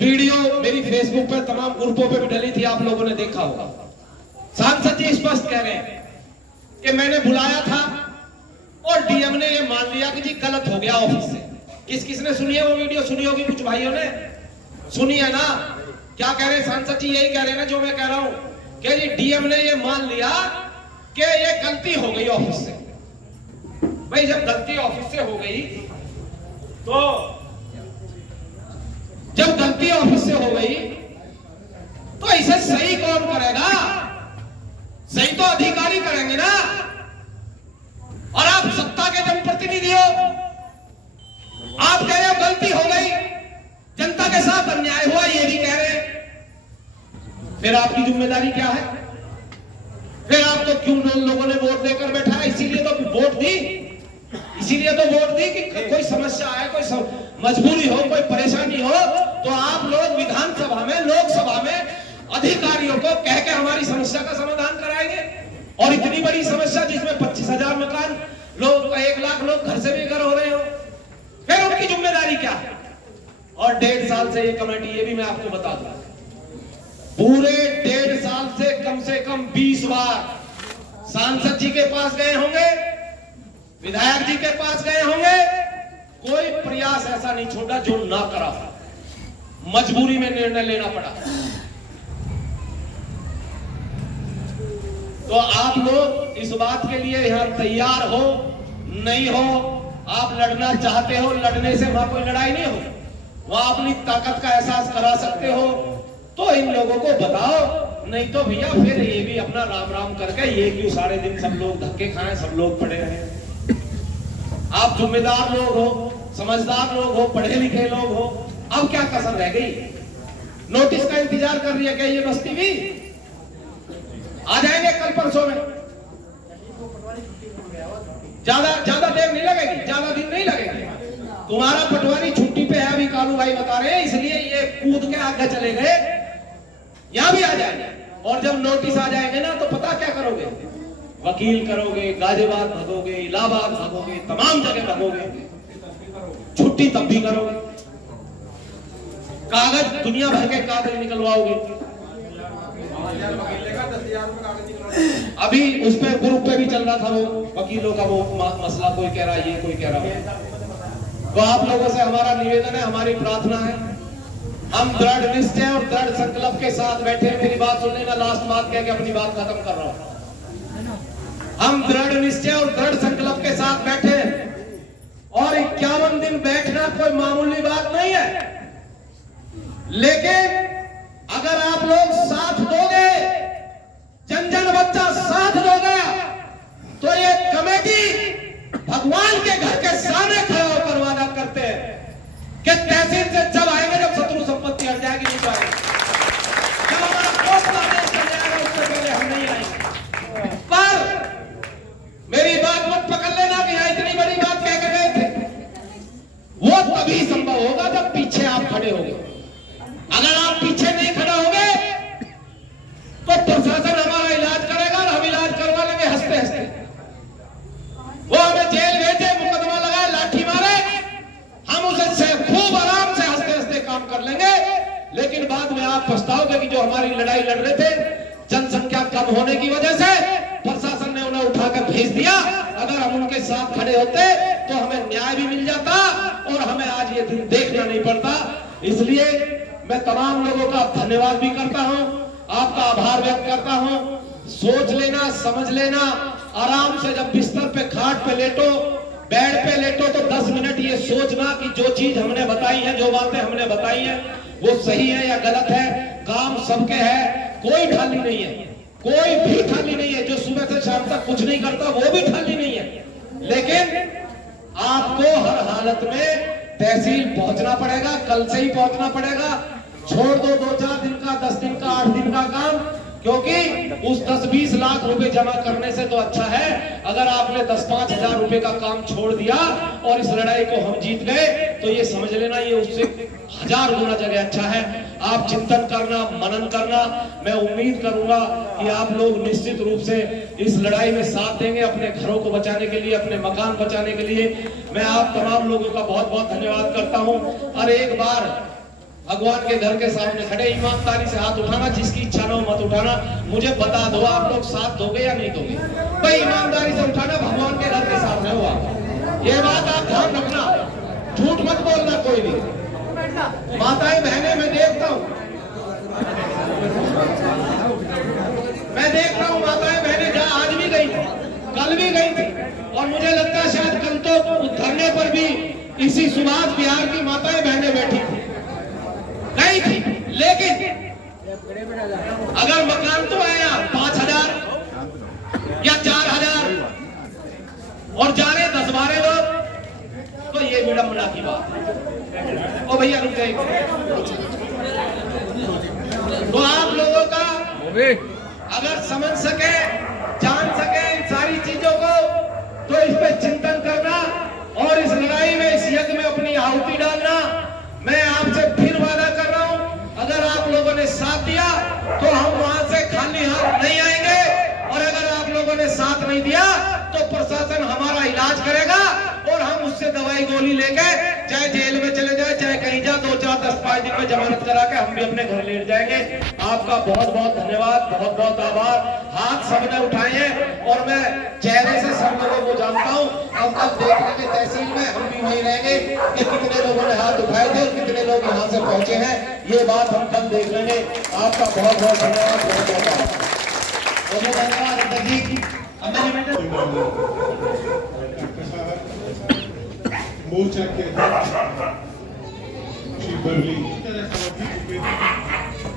वीडियो मेरी फेसबुक पर तमाम ग्रुपों पे भी डली थी, आप लोगों ने देखा होगा। सांसद जी स्पष्ट कह रहे हैं कि मैंने बुलाया था और डीएम ने ये मान लिया कि जी गलत हो गया ऑफिस से। किसने सुनी है वो वीडियो? सुनी होगी कुछ भाइयों ने, सुनी है ना? क्या कह रहे हैं सांसद जी? यही कह रहे हैं ना जो मैं कह रहा हूं कि जी डीएम ने ये मान लिया कि ये गलती हो गई ऑफिस से। भाई जब गलती ऑफिस से हो गई तो जब गलती ऑफिस से हो गई तो इसे सही कौन करेगा? सही तो अधिकारी करेंगे ना। और आप सत्ता के जनप्रतिनिधि हो, आप कह रहे हो गलती हो गई, जनता के साथ अन्याय हुआ, ये भी कह रहे हैं। फिर आपकी जिम्मेदारी क्या है? फिर आपको क्यों लोगों ने वोट देकर बैठाया? इसीलिए तो वोट दी, इसीलिए तो वोट दी कि कोई समस्या आए, कोई मजबूरी हो, कोई परेशानी हो तो आप लोग विधानसभा में, लोकसभा में अधिकारियों को कह के हमारी समस्या का समाधान कराएंगे। और इतनी बड़ी समस्या जिसमें 25,000 मकान, लोग 1 लाख लोग घर से बेघर हो रहे हो, फिर उनकी जिम्मेदारी क्या है? और 1.5 साल से ये कमेटी, ये भी मैं आपको बता दूं, पूरे 1.5 साल से कम 20 बार सांसद जी के पास गए होंगे, विधायक जी के पास गए होंगे, कोई प्रयास ऐसा नहीं छोड़ा जो ना करा, मजबूरी में निर्णय लेना पड़ा। तो आप लोग इस बात के लिए यहां तैयार हो नहीं हो? आप लड़ना चाहते हो, लड़ने से वहां कोई लड़ाई नहीं हो, वहां अपनी ताकत का एहसास करा सकते हो तो इन लोगों को बताओ। नहीं तो भैया फिर ये भी अपना राम राम करके ये क्यों सारे दिन सब लोग धक्के खाएं, सब लोग पड़े रहे। आप जिम्मेदार लोग हो, समझदार लोग हो, पढ़े लिखे लोग हो, अब क्या कसर रह गई? नोटिस का इंतजार कर रही है क्या ये बस्ती भी? आ जाएंगे कल परसों में, ज्यादा देर नहीं लगेगी, ज्यादा दिन नहीं लगेगी। तुम्हारा पटवारी छुट्टी पे है अभी, कालू भाई बता रहे हैं, इसलिए ये कूद के आगे चले गए, यहां भी आ जाएंगे। और जब नोटिस आ जाएंगे ना तो पता क्या करोगे? वकील करोगे, गाजियाबाद भगोगे, इलाहाबाद भगोगे, तमाम जगह भगोगे, छुट्टी तब भी करोगे, कागज दुनिया भर के कागज निकलवाओगे। अभी उस पे ग्रुप पे भी चल रहा था वो वकीलों का वो मसला, कोई कह रहा है ये, कोई कह रहा है। तो आप लोगों से हमारा निवेदन है, हमारी प्रार्थना है हम दृढ़ निश्चय और दृढ़ संकल्प के साथ बैठे हैं। मेरी बात सुन लेना, लास्ट बात कह के अपनी बात खत्म कर रहा हूं। हम दृढ़ निश्चय और दृढ़ संकल्प के साथ बैठे हैं और 51 दिन बैठना कोई मामूली बात नहीं है। लेकिन अगर आप लोग साथ दोगे, जन जन बच्चा साथ दोगे, तो ये कमेटी भगवान के घर के सामने खड़ा होकर वादा करते हैं कि तहसील से जब आएंगे, जब शत्रु संपत्ति हट जाएगी, नहीं तो आएंगे। जब हमारा पोस्ट आदेश कर जाएगा, उससे पहले हम नहीं आएंगे। पर मेरी बात मत पकड़ लेना कि यहाँ इतनी बड़ी बात कह के गए थे। वो तभी संभव होगा जब पीछे आप खड़े होंगे। अगर आप पीछे नहीं खड़ा होंगे तो प्रशासन हमारा इलाज करेगा और हम इलाज करवा लेंगे हंसते हंसते। वो हमें जेल भेजे, मुकदमा लगाए, लाठी मारे, हम उसे खूब आराम से हंसते हंसते काम कर लेंगे। लेकिन बाद में आप पछताओगे कि जो हमारी लड़ाई लड़ रहे थे, जनसंख्या कम होने की वजह से प्रशासन ने उन्हें उठाकर भेज दिया। अगर हम उनके साथ खड़े होते तो हमें न्याय भी मिल जाता और हमें आज ये दिन देखना नहीं पड़ता। इसलिए मैं तमाम लोगों का धन्यवाद भी करता हूं, आपका आभार व्यक्त करता हूं। सोच लेना, समझ लेना, आराम से जब बिस्तर पे, खाट पे लेटो, बेड पे लेटो, तो 10 मिनट ये सोचना कि जो चीज हमने बताई है, जो बातें हमने बताई है, वो सही है या गलत है। काम सबके है, कोई ठाली नहीं है, कोई भी ठाली नहीं है। जो सुबह से शाम तक कुछ नहीं करता वो भी ठाली नहीं है। लेकिन आपको हर हालत में तहसील पहुंचना पड़ेगा, कल से ही पहुंचना पड़ेगा। छोड़ दो 2-4 दिन का, 10 दिन का, 8 दिन का काम, क्योंकि उस 10-20 लाख रुपए जमा करने से तो अच्छा है अगर आपने 10-5 हजार रुपए का काम छोड़ दिया और इस लड़ाई को हम जीत गए, तो ये समझ लेना ये उससे 1000 गुना जगह अच्छा है। आप चिंतन करना, मनन करना। मैं उम्मीद करूंगा कि आप लोग निश्चित रूप से इस लड़ाई में साथ देंगे, अपने घरों को बचाने के लिए, अपने मकान बचाने के लिए। मैं आप तमाम लोगों का बहुत बहुत धन्यवाद करता हूं। और एक बार भगवान के घर के सामने खड़े ईमानदारी से हाथ उठाना, जिसकी इच्छा ना हो मत उठाना। मुझे बता दो आप लोग साथ दोगे या नहीं दोगे? भाई ईमानदारी से उठाना, भगवान के घर के सामने हुआ। ये बात आप ध्यान रखना, झूठ मत बोलना कोई नहीं। माताएं बहनें मैं देखता हूँ माताएं बहनें जहाँ आज भी गई थी, कल भी गई थी, और मुझे लगता है शायद कल तो धरने पर भी इसी सुभाष बिहार की माताएं बहनें बैठी थी, गई थी। लेकिन अगर मकान तो आया 5000 या 4000 और जा रहे 10-12 लोग, तो ये विडंबना की बात है। ओ भैया रुक जाइए। तो आप लोगों का अगर समझ सके, जान सके इन सारी चीजों को, तो इस पे चिंतन करना और इस लड़ाई में, इस यज्ञ में अपनी आहुति डालना। मैं आपसे फिर वादा कर रहा हूं, अगर आप लोगों ने साथ दिया तो हम वहां से खाली हाथ नहीं आएंगे, और अगर आप लोगों ने साथ नहीं दिया तो प्रशासन हमारा इलाज करेगा और हम उससे दवाई गोली लेके चाहे जेल में चले जाए, चाहे कहीं जा, 2-4, 10-5 दिन में जमानत करा के हम भी अपने घर लेट जाएंगे। आपका बहुत बहुत धन्यवाद, बहुत बहुत आभार। हाथ सबने उठाए हैं और मैं चेहरे से सब लोगों को जानता हूँ। अब कल देख लेंगे तहसील में, हम भी वहीं रहेंगे कि कितने लोगों ने हाथ उठाए थे और कितने लोग यहाँ से पहुंचे हैं। ये बात हम कल देख लेंगे। आपका बहुत बहुत धन्यवाद, बहुत बहुत आभार। मोर्चा के अध्यक्ष श्री बर्ली,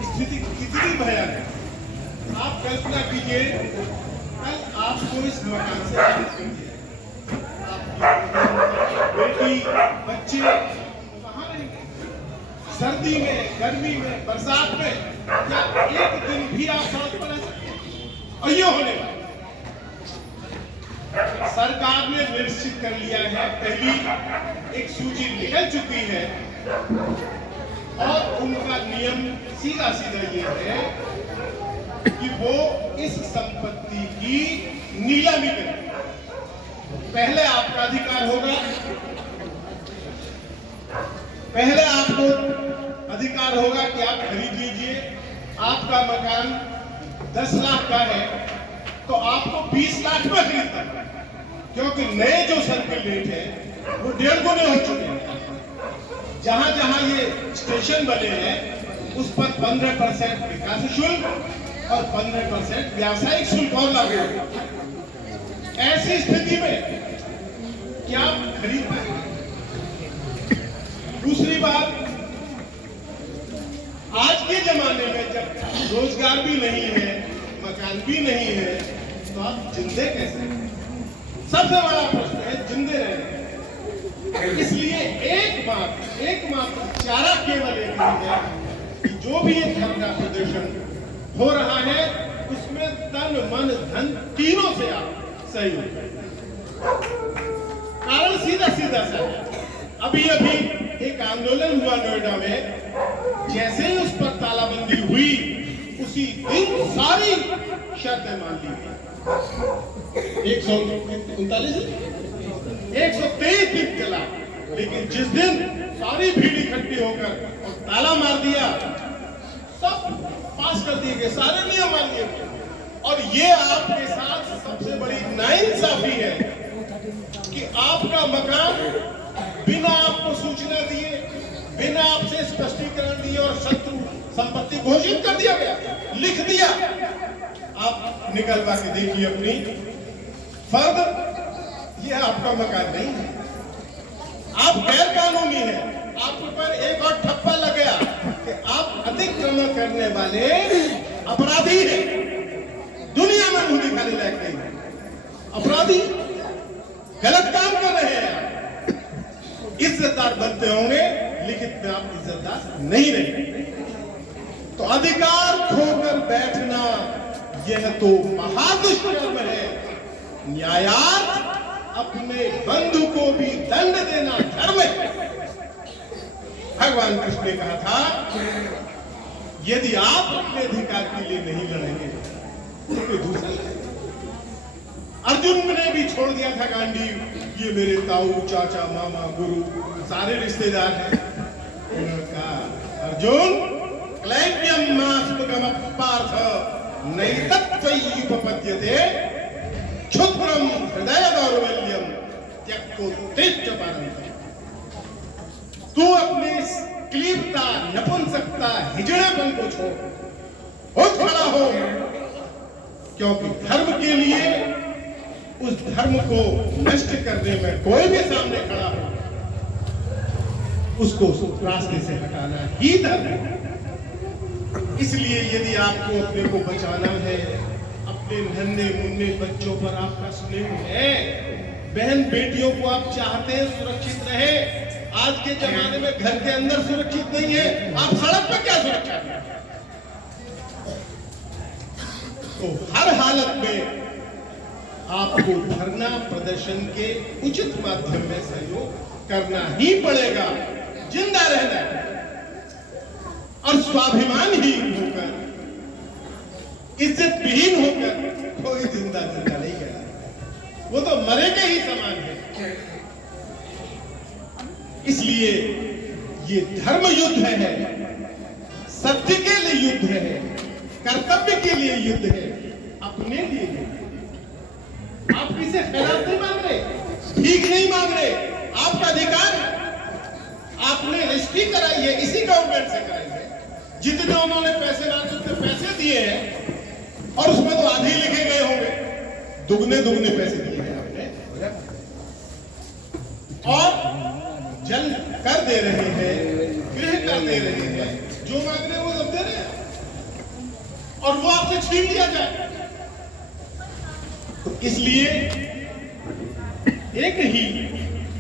स्थिति कितनी भयानक है। आप कल्पना कीजिए, कल आपको इस मकान से बेटी, बच्चे कहाँ रहेंगे? सर्दी में, गर्मी में, बरसात में, क्या एक दिन भी आप सड़क पर रह सकते हैं? और ये होने वाला सरकार ने निश्चित कर लिया है, पहली एक सूची निकल चुकी है और उनका नियम सीधा सीधा ये है कि वो इस संपत्ति की नीलामी करें। पहले आपका अधिकार होगा, पहले आपको अधिकार होगा कि आप खरीद लीजिए। आपका मकान 10 लाख का है तो आपको 20 लाख में खरीदना है, क्योंकि नए जो सर्किल रेट है वो 1.5 गुने हो चुके हैं। जहां जहां ये स्टेशन बने हैं उस पर 15% विकास शुल्क और 15% व्यावसायिक शुल्क और लागू होगा। ऐसी स्थिति में क्या आप खरीद पाएंगे? दूसरी बात, आज के जमाने में जब रोजगार भी नहीं है, मकान भी नहीं है, तो आप जिंदे कैसे हैं? सबसे बड़ा प्रश्न है जिंदे रहने। इसलिए एकमात्र चारा केवल एक ही है कि जो भी ये धरना प्रदर्शन हो रहा है उसमें तन मन धन तीनों से आप सहयोग करें। कारण सीधा सा है। अभी एक आंदोलन हुआ नोएडा में, जैसे ही उस पर तालाबंदी हुई उसी दिन सारी शर्तें मान ली गई। 123 दिन चला, लेकिन जिस दिन सारी भीड़ इकट्ठी होकर और ताला मार दिया, सब पास कर दिए गए, सारे नियम मान लिए गए। और ये आपके साथ सबसे बड़ी नाइंसाफी है कि आपका मकान बिना आपको सूचना दिए, बिना आपसे स्पष्टीकरण दिए और शत्रु संपत्ति घोषित कर दिया गया, लिख दिया। आप निकलवा के देखिए अपनी फर्द, ये आपका मकान नहीं है, आप गैर कानूनी हैं। आपके ऊपर एक और ठप्पा लग गया कि आप अतिक्रमण करने वाले अपराधी हैं, दुनिया में मुंह दिखाने लायक नहीं है, अपराधी, गलत काम कर रहे हैं। इज्जतदार बनते होंगे, लिखित में आप इज्जतदार नहीं रहे। तो अधिकार खोकर बैठना यह तो महादुष्कर्म है। न्यायार्थ अपने बंधु को भी दंड देना धर्म है। भगवान कृष्ण ने कहा था, यदि आप अपने अधिकार के लिए नहीं लड़ेंगे तो कोई दूसरा लड़ेगा। अर्जुन ने भी छोड़ दिया था गांडीव, ये मेरे ताऊ, चाचा, मामा, गुरु सारे रिश्तेदार हैं। उन्होंने कहा, अर्जुन क्लैप्यम मास्तुकम पार्थ नैतत्त्वयुपपद्यते क्षुद्रम हृदय दौर्बल्यम त्यक्तोत्तिष्ठ परन्तप। तू अपनी क्लीबता, नपुंसकता, हिजड़ेपन को छोड़, उठ खड़ा हो, क्योंकि धर्म के लिए उस धर्म को नष्ट करने में कोई भी सामने खड़ा हो, उसको रास्ते से हटाना ही धर्म है। इसलिए यदि आपको अपने को बचाना है, अपने नन्हे मुन्ने बच्चों पर आपका स्नेह है, बहन बेटियों को आप चाहते हैं सुरक्षित रहे, आज के जमाने में घर के अंदर सुरक्षित नहीं है, आप सड़क पर क्या सुरक्षा है? तो हर हालत में आपको धरना प्रदर्शन के उचित माध्यम में सहयोग करना ही पड़ेगा, जिंदा रहना और स्वाभिमानहीन होकर, इज्जत विहीन होकर कोई जिंदा नहीं कहलाता, वो तो मरे के ही समान है। इसलिए ये धर्म युद्ध है, सत्य के लिए युद्ध है, कर्तव्य के लिए युद्ध है, अपने लिए युद्ध है। आप किसी खिलाफ नहीं मांग रहे, भीख नहीं मांग रहे, आपका अधिकार है। आपने रजिस्ट्री कराई है, इसी गवर्नमेंट से कराई है। जितने उन्होंने पैसे मांगे उतने पैसे दिए हैं, और उसमें तो आधे लिखे गए होंगे, दुगने पैसे दिए हैं आपने, और जल कर दे रहे हैं, गृह कर दे रहे हैं, जो मांग रहे हैं वो सब दे रहे हैं, और वो आपसे छीन लिया जाए। तो इसलिए एक ही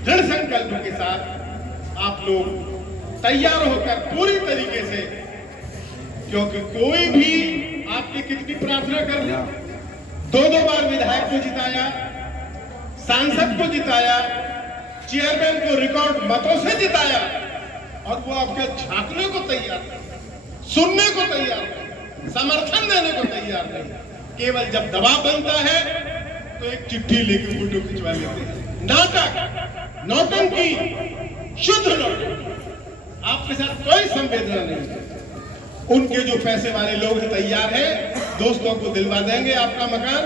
दृढ़ संकल्प के साथ आप लोग तैयार होकर पूरी तरीके से, क्योंकि कोई भी आपकी कितनी प्रार्थना कर ले, 2-2 बार विधायक को जिताया, सांसद को जिताया, चेयरमैन को रिकॉर्ड मतों से जिताया, और वो आपके झांकने को तैयार नहीं, सुनने को तैयार नहीं, समर्थन देने को तैयार नहीं। केवल जब दबाव बनता है तो एक चिट्ठी लेकर फोटो खिंचवा लेते हैं। नाटक, नौटंकी, शुद्ध नौटंकी, आपके साथ कोई संवेदना नहीं है। उनके जो पैसे वाले लोग तैयार हैं, दोस्तों को दिलवा देंगे आपका मकान,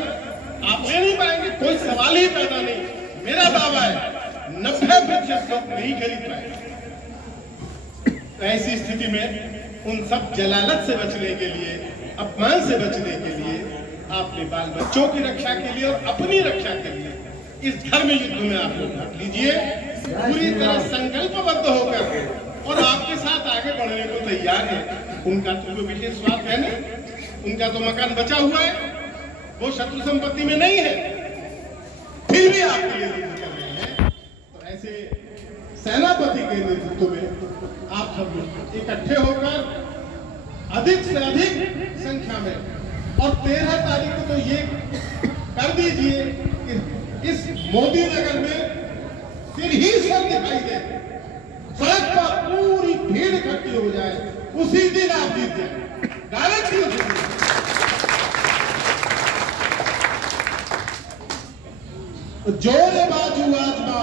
आप ले नहीं पाएंगे, कोई सवाल ही पैदा नहीं। मेरा दावा है 90% लोग नहीं खरीद पाएंगे। तो ऐसी स्थिति में उन सब जलालत से बचने के लिए, अपमान से बचने के लिए, आपने बाल बच्चों की रक्षा के लिए और अपनी रक्षा के लिए इस धर्म युद्ध में आप लोग भाग लीजिए, पूरी तरह संकल्पबद्ध होकर, और आपके साथ आगे बढ़ने को तैयार है। उनका तो कोई विशेष स्वार्थ है नहीं, उनका तो मकान बचा हुआ है, वो शत्रु संपत्ति में नहीं है, फिर भी आपके लिए युद्ध कर रहे हैं। तो ऐसे सेनापति के नेतृत्व में आप सब लोग इकट्ठे होकर अधिक से अधिक संख्या में, और 13 तारीख को तो ये कर दीजिए कि इस मोदी नगर में फिर ही सब दिखाई दे, सड़क पर पूरी भीड़ इकट्ठी हो जाए, उसी दिन आप जीत जाए, गारंटी उसी दिन। जोर बाजू आजमा,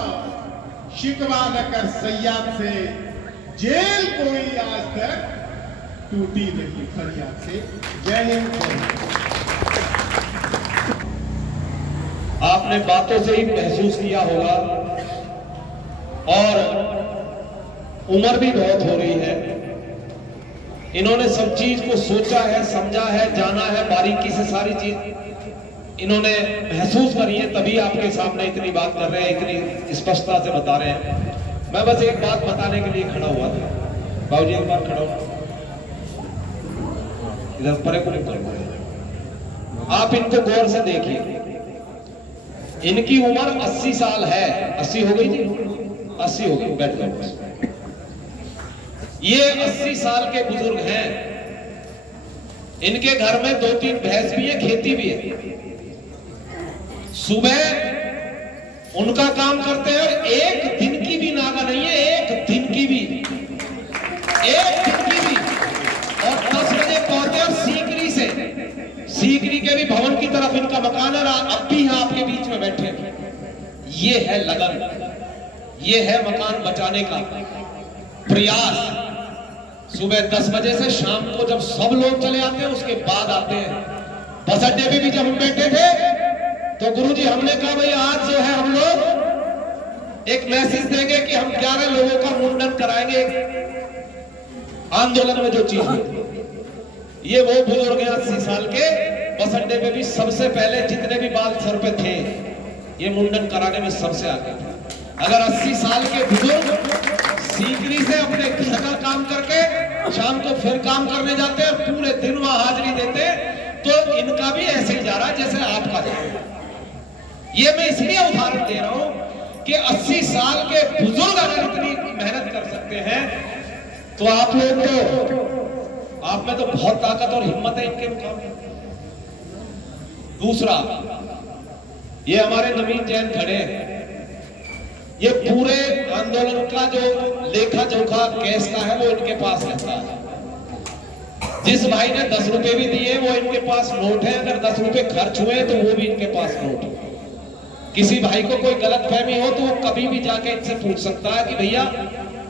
शिकवा न कर सयाद से, जेल कोई आज तक टूटी नहीं फरियाद से। जय हिंद। आपने बातों से ही महसूस किया होगा, और उम्र भी बहुत हो रही है, इन्होंने सब चीज को सोचा है, समझा है, जाना है, बारीकी से सारी चीज इन्होंने महसूस करी है, तभी आपके सामने इतनी बात कर रहे हैं, इतनी स्पष्टता से बता रहे हैं। मैं बस एक बात बताने के लिए खड़ा हुआ था। बाबूजी एक बार खड़ा हो, इधर परे को निकल। आप इनको गौर से देखिए, इनकी उम्र 80 साल है। 80 हो गई जी, 80 हो गई। बैठ बैठ। ये 80 साल के बुजुर्ग हैं, इनके घर में 2-3 भैंस भी है, खेती भी है। सुबह उनका काम करते हैं, और एक दिन की भी नागा नहीं है, एक दिन की भी, एक दिन की भी। और 10 बजे पहुंचे, और सीकरी से, सीकरी के भी भवन की तरफ इनका मकान है, अब भी यहाँ आपके बीच में बैठे। ये है लगन, ये है मकान बचाने का प्रयास। सुबह 10 बजे से शाम को जब सब लोग चले आते हैं, उसके बाद आते हैं। बस अड्डे पे भी जब हम बैठे थे तो गुरुजी हमने कहा भाई आज जो है हम लोग एक मैसेज देंगे कि हम 11 लोगों का मुंडन कराएंगे आंदोलन में जो चीज हुई। ये वो बुजुर्ग हैं 80 साल के, बस अड्डे पे भी सबसे पहले जितने भी बाल सर पे थे, ये मुंडन कराने में सबसे आगे थे। अगर 80 साल के बुजुर्ग सीकरी से अपने घर का काम करके शाम को फिर काम करने जाते हैं, पूरे दिन वहां हाजिरी देते, तो इनका भी ऐसे ही जा रहा है जैसे आपका जा रहा है। ये मैं इसलिए उदाहरण दे रहा हूं कि 80 साल के बुजुर्ग अगर इतनी मेहनत कर सकते हैं, तो आप लोग तो, आप में तो बहुत ताकत और हिम्मत है इनके मुकाबले। दूसरा, ये हमारे नवीन जैन खड़े हैं, ये पूरे आंदोलन का जो लेखा जोखा केस का है वो इनके पास रहता है। जिस भाई ने 10 रुपए भी दिए वो इनके पास नोट है, अगर 10 रुपए खर्च हुए तो वो भी इनके पास नोट है। किसी भाई को कोई गलत फहमी हो तो वो कभी भी जाके इनसे पूछ सकता है कि भैया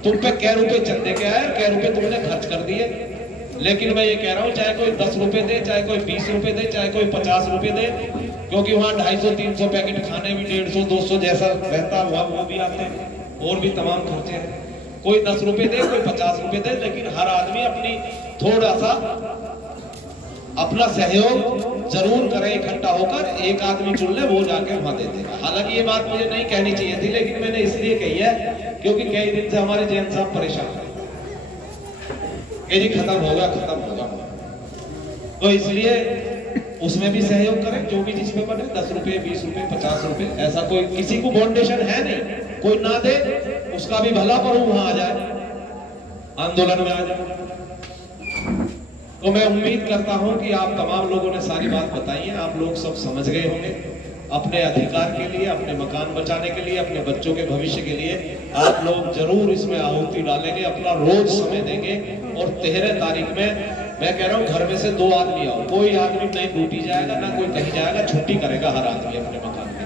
तुम पे कै रुपए चंदे के आए, कै रुपए तुमने खर्च कर दिए। लेकिन मैं ये कह रहा हूँ, चाहे कोई 10 रुपए दे, चाहे कोई 20 रुपए दे, चाहे कोई 50 रुपए दे, क्योंकि वहाँ 250-300 पैकेट खाने भी 150-200 जैसा रहता हुआ वो भी आते हैं, और भी तमाम खर्चे हैं। कोई 10 रुपए दे, कोई 50 रुपए दे, लेकिन हर आदमी अपनी थोड़ा सा अपना सहयोग जरूर करे इकट्ठा होकर। एक आदमी चुन ले, वो जाके वहां दे देगा। हालांकि ये बात मुझे नहीं कहनी चाहिए थी, लेकिन मैंने इसलिए कही है क्योंकि कई दिन से हमारे जैन साहब परेशान है कि जी खत्म होगा, खत्म होगा, तो इसलिए उसमें भी सहयोग करें, जो भी जिसमें बने, 10 रुपए, 20 रुपए, 50 रुपए, ऐसा कोई किसी को फाउंडेशन है नहीं, कोई ना दे उसका भी भला, पर वहां आ जाए, आंदोलन में आ जाए। तो मैं उम्मीद करता हूं कि आप तमाम लोगों ने सारी बात बताई है, आप लोग सब समझ गए होंगे। अपने अधिकार के लिए, अपने मकान बचाने के लिए, अपने बच्चों के भविष्य के लिए आप लोग जरूर इसमें आहुति डालेंगे, अपना रोज समय देंगे। और 13 तारीख में मैं कह रहा हूँ घर में से 2 आदमी आओ, कोई आदमी नहीं ड्यूटी जाएगा ना कोई कहीं जाएगा, छुट्टी करेगा हर आदमी अपने मकान में।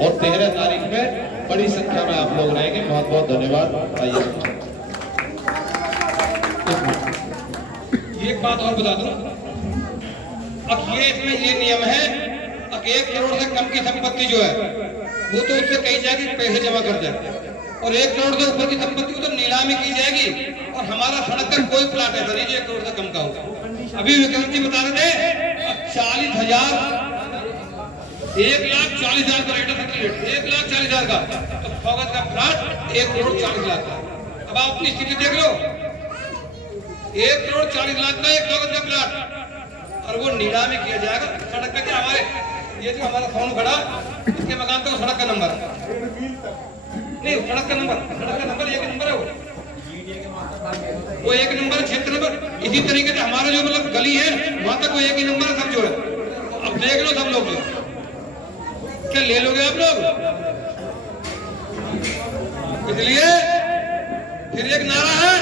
और 13 तारीख में बड़ी संख्या में आप लोग रहेंगे। बहुत बहुत धन्यवाद। आइए एक बात और बता दूं, अब ये इसमें ये नियम है, अब 1 करोड़ से कम की संपत्ति जो है वो तो उससे कही जाएगी पैसे जमा कर दे, और 1 करोड़ से ऊपर की संपत्ति को तो नीलामी की जाएगी और हमारा सड़क का कोई प्लाट ऐसा नहीं जो 1 करोड़ से कम का होगा। अभी विक्रम जी बता रहे थे 40,000 1,40,000 का रेट है, 1,40,000 का, तो 100 गज का प्लाट 1 करोड़ 40 लाख का। अब आप अपनी स्थिति देख लो, 1 करोड़ 40 लाख का 100 गज का प्लाट, और वो नीलामी किया जाएगा सड़क पे। क्या हमारे ये जो हमारा फोन खड़ा, इसके मकान पे सड़क का नंबर नहीं, सड़क का नंबर 1 नंबर है, वो 1 नंबर क्षेत्र नंबर। इसी तरीके से हमारा जो मतलब गली है वहां तक वो 1 ही नंबर है सब जो है। अब देख लो सब लोग, क्या ले लोगे आप लोग? इसलिए फिर एक नारा है,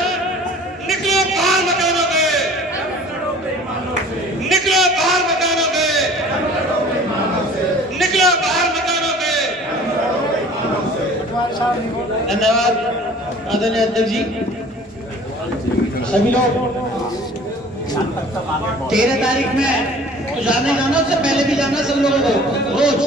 निकलो बाहर मकानों से, निकलो बाहर मकानों से, निकलो बाहर मकानों से। धन्यवाद आदरणीय अध्यक्ष जी। सभी लोग 13 तारीख में तो जाना ही जाना, उससे पहले भी जाना सब लोगों को रोज।